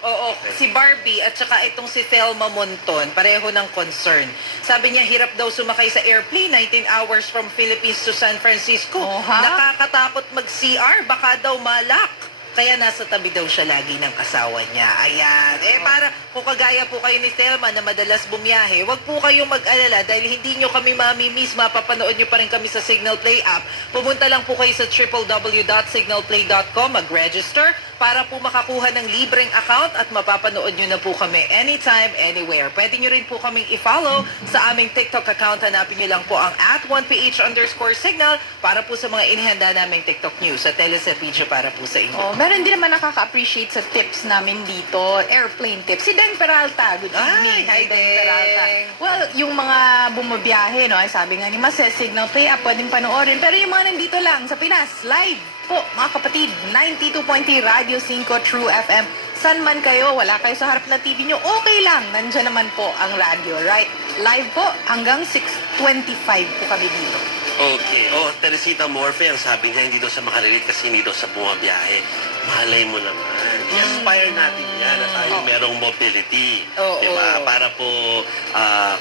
Si Barbie at saka itong si Thelma Monton, pareho ng concern. Sabi niya, hirap daw sumakay sa airplane, 19 hours from Philippines to San Francisco. Nakakatakot mag-CR, baka daw malak. Kaya nasa tabi daw siya lagi ng asawa niya. Ayan. Para kung kagaya po kayo ni Thelma na madalas bumiyahe, wag po kayong mag-alala dahil hindi nyo kami mamimiss. Mapapanood nyo pa rin kami sa Signal Play app. Pumunta lang po kayo sa www.signalplay.com, mag-register para po makakuha ng libreng account at mapapanood nyo na po kami anytime, anywhere. Pwede nyo rin po kaming i-follow sa aming TikTok account. Hanapin nyo lang po ang @1ph_signal para po sa mga inihanda naming TikTok news. Sa Teleservisyo para po sa inyo. Meron din naman nakaka-appreciate sa tips namin dito, airplane tips. Si Den Peralta, good evening. Hi, Den Peralta. Well, yung mga bumabiyahe, no, sabi nga ni Mas, Signal Play app, pwedeng panoorin. Pero yung mga nandito lang sa Pinas, live. po, mga kapatid, 92.3 Radio 5 True FM. San man kayo, wala kayo sa harap ng TV nyo, okay lang. Nandiyan naman po ang radio, right? Live po, hanggang 6:25 po kami dito. Okay. Oh, Teresita Morfe, ang sabi niya, hindi daw sa makarelate kasi hindi daw sa bumabiyahe. Malay mo naman. I-aspire natin yan na tayo merong mobility. Diba? Para po,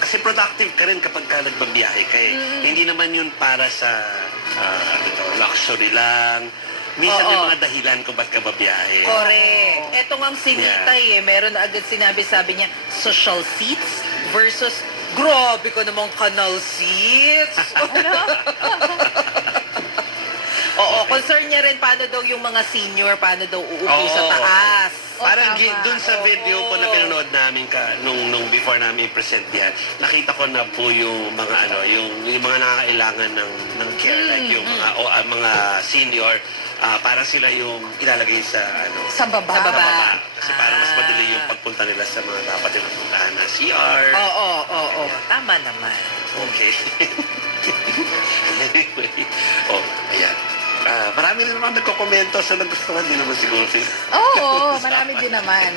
kasi productive ka rin kapag ka nagbabiyahe ka eh. Hindi naman yun para sa luxury lang. Minsan may mga dahilan kung ba't ka babiyahe. Correct. Eto ngang sinitay Meron na agad sinabi, sabi niya, social seats versus grabe ko namang canal seats. Oo, concern niya rin paano daw yung mga senior, paano daw uupo sa taas. Parang dun sa video ko na pinanood namin nung before namin i-present yan, nakita ko na po yung mga yung mga nangangailangan ng care, like yung mga senior, parang sila yung ilalagay sa sa baba. Kasi parang mas madali yung pagpunta nila sa mga dapat yung napuntahan na CR. Oo. Tama naman. Okay. Anyway, ayan. Marami rin naman nagko-komento sa nagustuhan din naman siguro sila. Oo, marami din naman.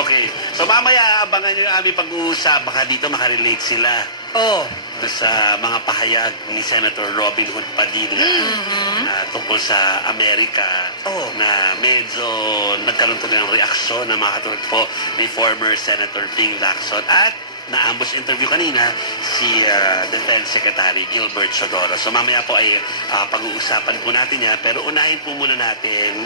Okay. So mamaya, abangan nyo yung aming pag-uusap. Baka dito makarelate sila. Sa mga pahayag ni Senator Robin Hood Padilla na tungkol sa Amerika na medyo nagkaroon to ng reaksyon na mga katulad po ni former Senator Ping Lacson at na-ambush interview kanina si Defense Secretary Gilbert Sodoro. So mamaya po ay pag-uusapan po natin yan. Pero unahin po muna natin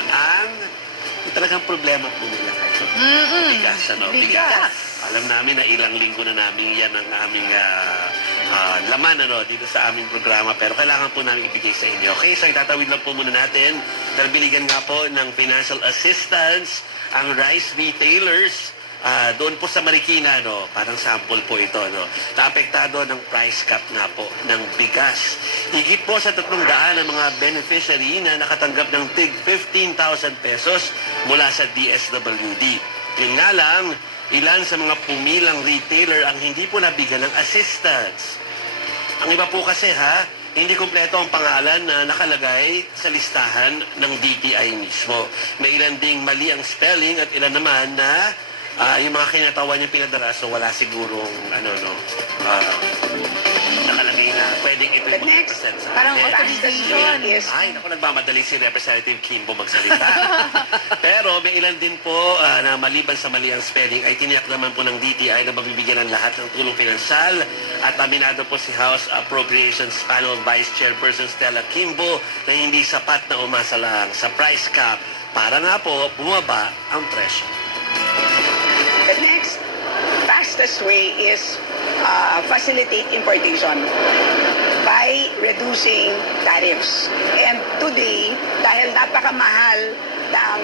yung talagang problema po nila ngayon. Bigas, Bigas. Alam namin na ilang linggo na namin yan ang aming laman dito sa aming programa. Pero kailangan po namin ibigay sa inyo. Okay, so itatawid lang po muna natin. Dahil biligan nga po ng financial assistance ang rice retailers doon po sa Marikina, parang sample po ito, naapektado ng price cap nga po ng bigas. Higit po sa 300 ang mga beneficiary na nakatanggap ng tig 15,000 pesos mula sa DSWD. Yun nga lang, ilan sa mga pumilang retailer ang hindi po nabigyan ng assistance. Ang iba po kasi hindi kumpleto ang pangalan na nakalagay sa listahan ng DTI mismo. May ilan ding mali ang spelling at ilan naman na yung mga kinatawan yung pinadala, so wala sigurong nakalagay na pwedeng ito yung mag-present sa Parang authorization. Ay, naku, nagmamadali si Representative Kimbo magsalita. Pero may ilan din po na maliban sa mali ang spelling ay tiniyak naman po ng DTI na mabibigyan ng lahat ng tulong pinansyal at aminado po si House Appropriations Panel Vice Chairperson Stella Kimbo na hindi sapat na umasa lang sa price cap para nga po bumaba ang presyo. The next fastest way is facilitate importation by reducing tariffs. And today, dahil napakamahal ng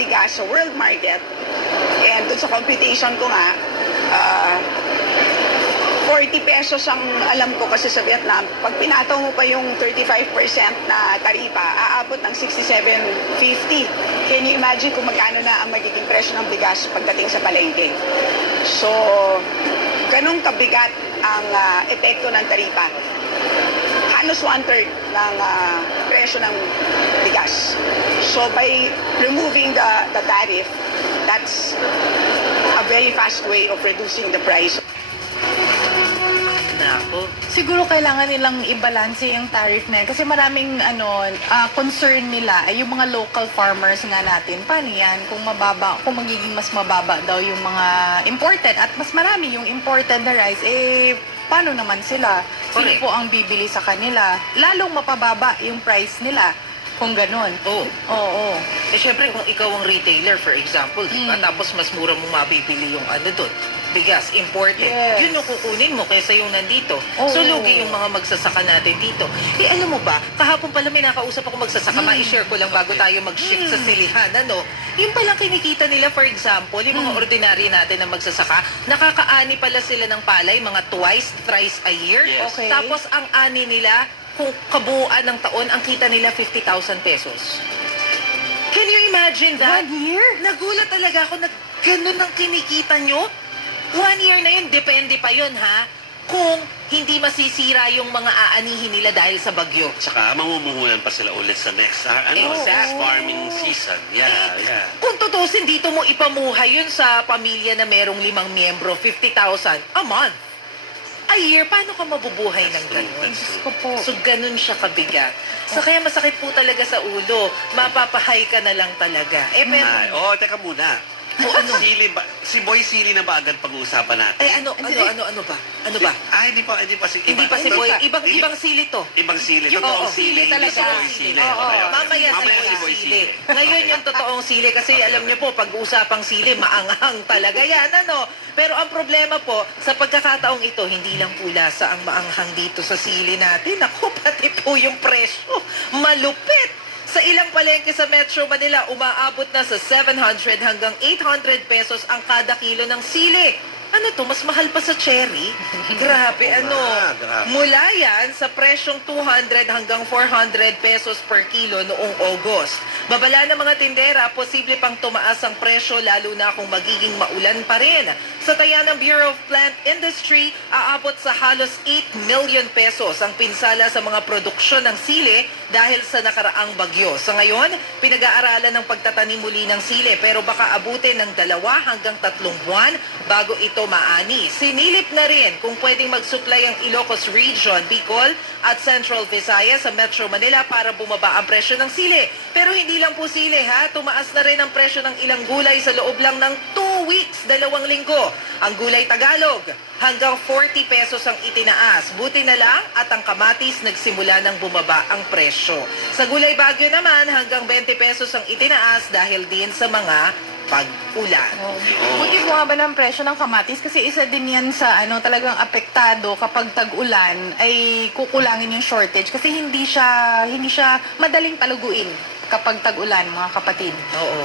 bigas sa world market, and dun sa computation ko nga, 40 pesos ang alam ko kasi sa Vietnam. Pag pinataw mo pa yung 35% na taripa, aabot ng 67.50. Can you imagine kung magkano na ang magiging presyo ng bigas pagdating sa palengke? So, ganun kabigat ang epekto ng taripa. Halos 1/3 ng presyo ng bigas. So, by removing the tariff, that's a very fast way of reducing the price. Siguro kailangan nilang i-balance yung tariff na yan. Kasi maraming concern nila ay yung mga local farmers nga natin. Paano yan? Kung magiging mas mababa daw yung mga imported at mas marami yung imported na rice, paano naman sila? Sino po ang bibili sa kanila? Lalong mapababa yung price nila kung ganun. Oo. Syempre kung ikaw ang retailer, for example, diba? Tapos mas mura mo mabibili yung doon. Bigas, imported. Yun yung kukunin mo kaysa yung nandito. So, lugi yung mga magsasaka natin dito. Alam mo ba, kahapon pala may nakausap ako magsasaka, ma-share ko lang bago tayo mag-shift sa silihan. Yung palang kinikita nila, for example, yung mga ordinary natin na magsasaka, nakakaani pala sila ng palay, mga twice, thrice a year. Okay. Tapos, ang ani nila, kung kabuuan ng taon, ang kita nila 50,000 pesos. Can you imagine that? 1 year? Nagulat talaga ako na ganun ang kinikita nyo. 1 year na yun, depende pa yun, kung hindi masisira yung mga aanihin nila dahil sa bagyo. Tsaka mamumuhunan pa sila ulit sa next next farming season. Yeah. Kung tutusin, dito mo ipamuhay yun sa pamilya na merong 5 miyembro, 50,000 a month. A year, paano ka mabubuhay ng ganun? So, ganun siya kabigat. So, kaya masakit po talaga sa ulo. Mapapahay ka na lang talaga. Pero... teka muna. O ano? Sili ba? Si Boy Sili na ba agad pag-uusapan natin? Ano ba? Ano ba? Hindi pa si Hindi pa si Boy. Ibang sili to. Ibang sili. Yung Totoong sili hindi talaga. si Boy Sili. Mamaya si Boy Sili. Ngayon yung totoong sili kasi alam niyo po, pag-usapang sili, maanghang talaga yan, ano? Pero ang problema po, sa pagkakataong ito, hindi lang po lasa ang maanghang dito sa sili natin. Ako, pati po yung presyo. Malupit! Sa ilang palengke sa Metro Manila, umaabot na sa 700 hanggang 800 pesos ang kada kilo ng sili. Ano to? Mas mahal pa sa cherry? Grabe, Mula yan sa presyong 200 hanggang 400 pesos per kilo noong August. Babala ng mga tindera, posible pang tumaas ang presyo lalo na kung magiging maulan pa rin. Sa taya ng Bureau of Plant Industry, aabot sa halos 8 million pesos ang pinsala sa mga produksyon ng sili dahil sa nakaraang bagyo. Sa ngayon, pinag-aaralan ng pagtatanim muli ng sili pero baka abutin ng 2 hanggang 3 buwan bago ito maani. Sinilip na rin kung pwedeng mag-supply ang Ilocos Region, Bicol at Central Visayas sa Metro Manila para bumaba ang presyo ng sili. Pero hindi lang po sili ha, tumaas na rin ang presyo ng ilang gulay sa loob lang ng 2 weeks, 2 linggo. Ang gulay Tagalog, hanggang 40 pesos ang itinaas. Buti na lang at ang kamatis nagsimula ng bumaba ang presyo. Sa gulay Bagyo naman, hanggang 20 pesos ang itinaas dahil din sa mga pag-ulan. Buti bumaba ng presyo ng kamatis kasi isa din yan sa talagang apektado kapag tag-ulan ay kukulangin yung shortage kasi hindi siya madaling paluguin kapag tag-ulan, mga kapatid.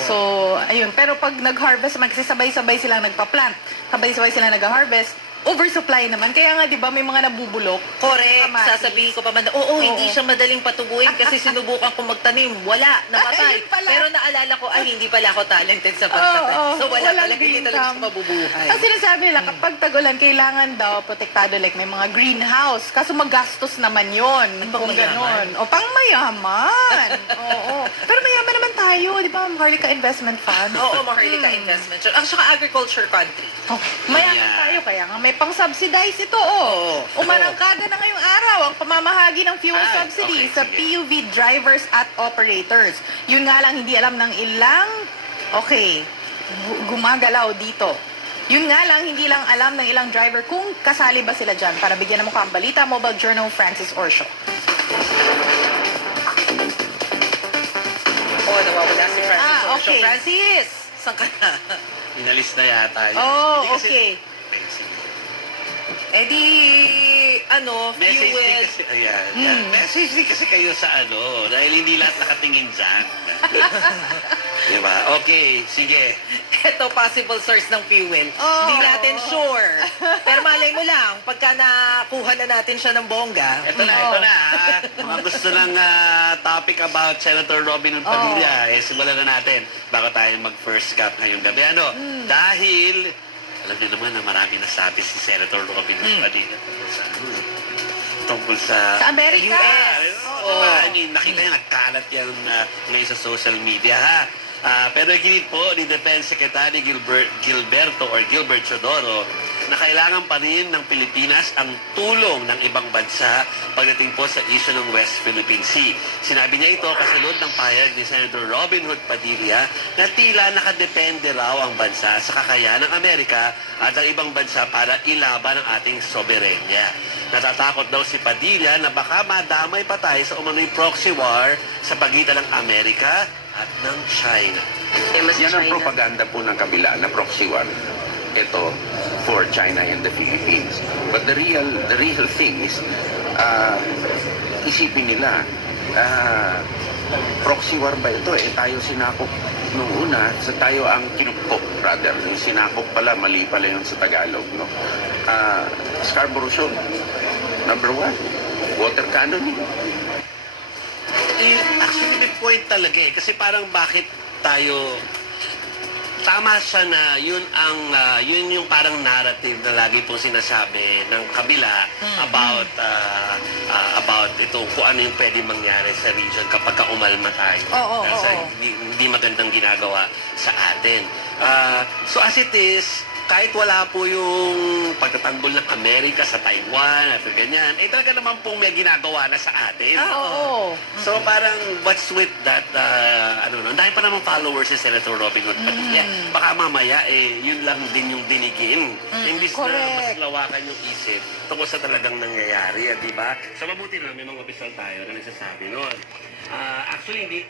So, ayun. Pero pag nag-harvest, magsisabay-sabay silang nagpa-plant, sabay-sabay silang nag-harvest, oversupply naman. Kaya nga, di ba, may mga nabubulok. Correct. Sasabihin ko pa man, hindi siya madaling patubuin kasi sinubukan ko magtanim. Wala, namatay. Pero naalala ko, hindi pala ako talented sa pagtatanim. So, wala talaga, hindi talaga siya mabubuhay. Ang sinasabi nila, kapag tag-ulan, kailangan daw protektado, like may mga greenhouse. Kaso magastos naman yon kung gano'n. O, pang mayaman. Pero mayaman naman tayo, di ba? Maharlika Investment Fund. Maharlika Investment Fund. Ang saka agriculture country. Mayaman tayo, kaya nga may pang-subsidize ito, Umarangkada na ngayong araw ang pamamahagi ng fuel subsidy sa PUV drivers at operators. Yun nga lang, hindi alam ng ilang, gumagalaw dito. Yun nga lang, hindi lang alam ng ilang driver kung kasali ba sila dyan. Para bigyan ng mukhang balita, Mobile Journal, Francis Orsio. Nawawala si Francis Orsio. Francis! Saan ka na? Inalis na yata yun. Okay. Message din kasi, message din kasi kayo sa dahil hindi lahat nakatingin dyan. Diba? Okay, sige. Ito, possible source ng fuel. Hindi natin sure. Pero malay mo lang, pagka nakuha na natin siya ng bongga. Ito na. Mga gusto ng topic about Senator Robin Hood Padilla, simulan na natin bago tayo mag-first cut ngayong gabi. Dahil alam niyo naman na marami nasabi si Senator Robin Hood Padilla tungkol sa Amerika. Nakita niya, nagkalat yan ngayon sa social media, pero iginit po ni Defense Secretary Gilbert Chodoro na kailangan pa rin ng Pilipinas ang tulong ng ibang bansa pagdating po sa issue ng West Philippine Sea. Sinabi niya ito kasunod ng pahayag ni Senator Robin Hood Padilla na tila nakadepende raw ang bansa sa kakayahan ng Amerika at ang ibang bansa para ilaban ang ating soberenya. Natatakot daw si Padilla na baka madamay pa tayo sa umano'y proxy war sa pagitan ng Amerika at ng China. Yan ang propaganda po ng kabila na proxy war. Ito for China and the Philippines. But the real thing is, isipin nila, proxy war ba ito? Tayo sinakop nung una, tayo ang kinukop, rather. Yung sinakop pala, mali pala yun sa Tagalog, no? Scarborough Shoal, number 1, water cannoning. Actually, may point talaga kasi parang bakit tayo tama siya na yun yung parang narrative na lagi pong sinasabi ng kabila about ito kung ano yung pwede mangyari sa region kapag umalma tayo. Sa hindi magandang ginagawa sa atin. So as it is, kahit wala po yung pagtatanggol ng Amerika sa Taiwan at ganyan, talaga naman pong may ginagawa na sa atin. So parang what's with that, dahil pa naman followers si Senator Robin Hood Padilla. Baka mamaya, yun lang din yung dinigin. Imbis na mas lawakan yung isip tungkol sa talagang nangyayari, di ba? So mabuti na, may mga opisyal tayo na nagsasabi noon. Actually, hindi.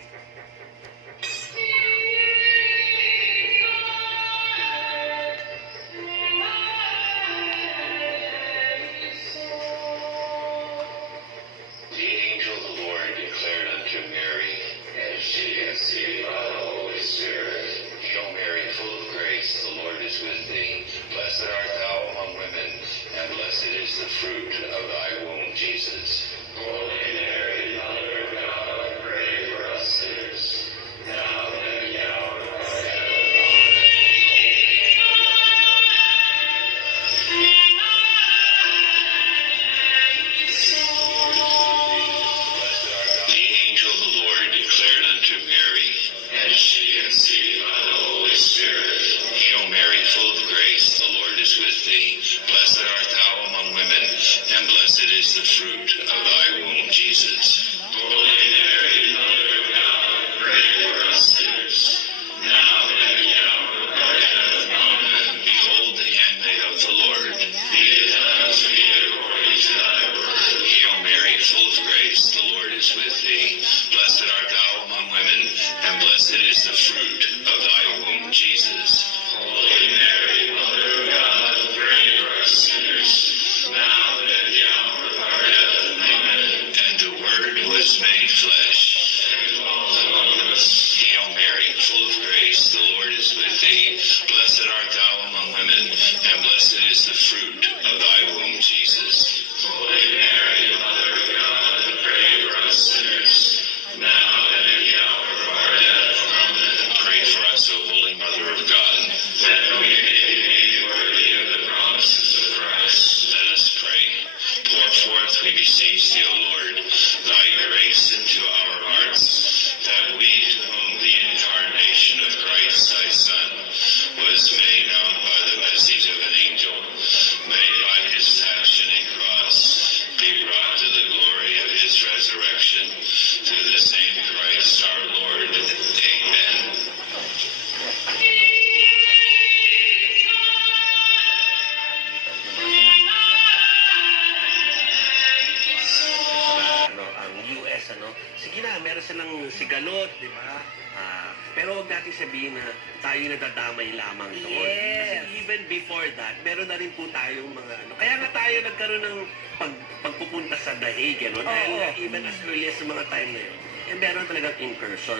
Blessed art thou among women, and blessed is the fruit of thy womb, Jesus. Holy Mary, Mother of God, pray for us sinners, now and at the hour of our death. The angel of the Lord declared unto Mary, and she conceived by the Holy Spirit. Hail Mary, full of grace, the Lord is with thee. Blessed art thou among women, and blessed is the fruit of thy womb, Jesus. Holy Mary, Mother of God, pray for us sinners, now and at the hour of our death. Amen. Behold the handmaid of the Lord. Be it unto me according to thy word. Hail Mary, full of grace, the Lord is with thee. Blessed art thou among women, and blessed is the fruit of thy womb, Jesus. Holy Mary, Mother of God, pray for us sinners, now and at the hour of our death. Amen. And the Word was made flesh and dwelt among us. Hail Mary, full of grace, the Lord is with thee. Blessed art thou among women, and blessed is the fruit of thy womb, Jesus. Holy Mary, Mother of God, pray for us sinners, now and at the hour of our death. Amen. Pray for us, O Holy Mother of God, that we may be made worthy of the promises of Christ. Let us pray. Pour forth, we beseech thee, O Lord, thy grace into our hearts, that we, to whom the incarnation of Christ thy Son was made known by the message of an angel, may by his passion and cross be brought to the glory of his resurrection. Through the same Christ our Lord. Amen. Ang US, sige na, meron silang sigalot, di ba? Pero huwag natin sabihin na tayo nadadamay lamang doon. Kasi even before that, meron na rin po tayong mga Kaya nga tayo nagkaroon ng pagpupunta sa The Hague, dahil even as early as sa mga time na yun, meron talagang incursion.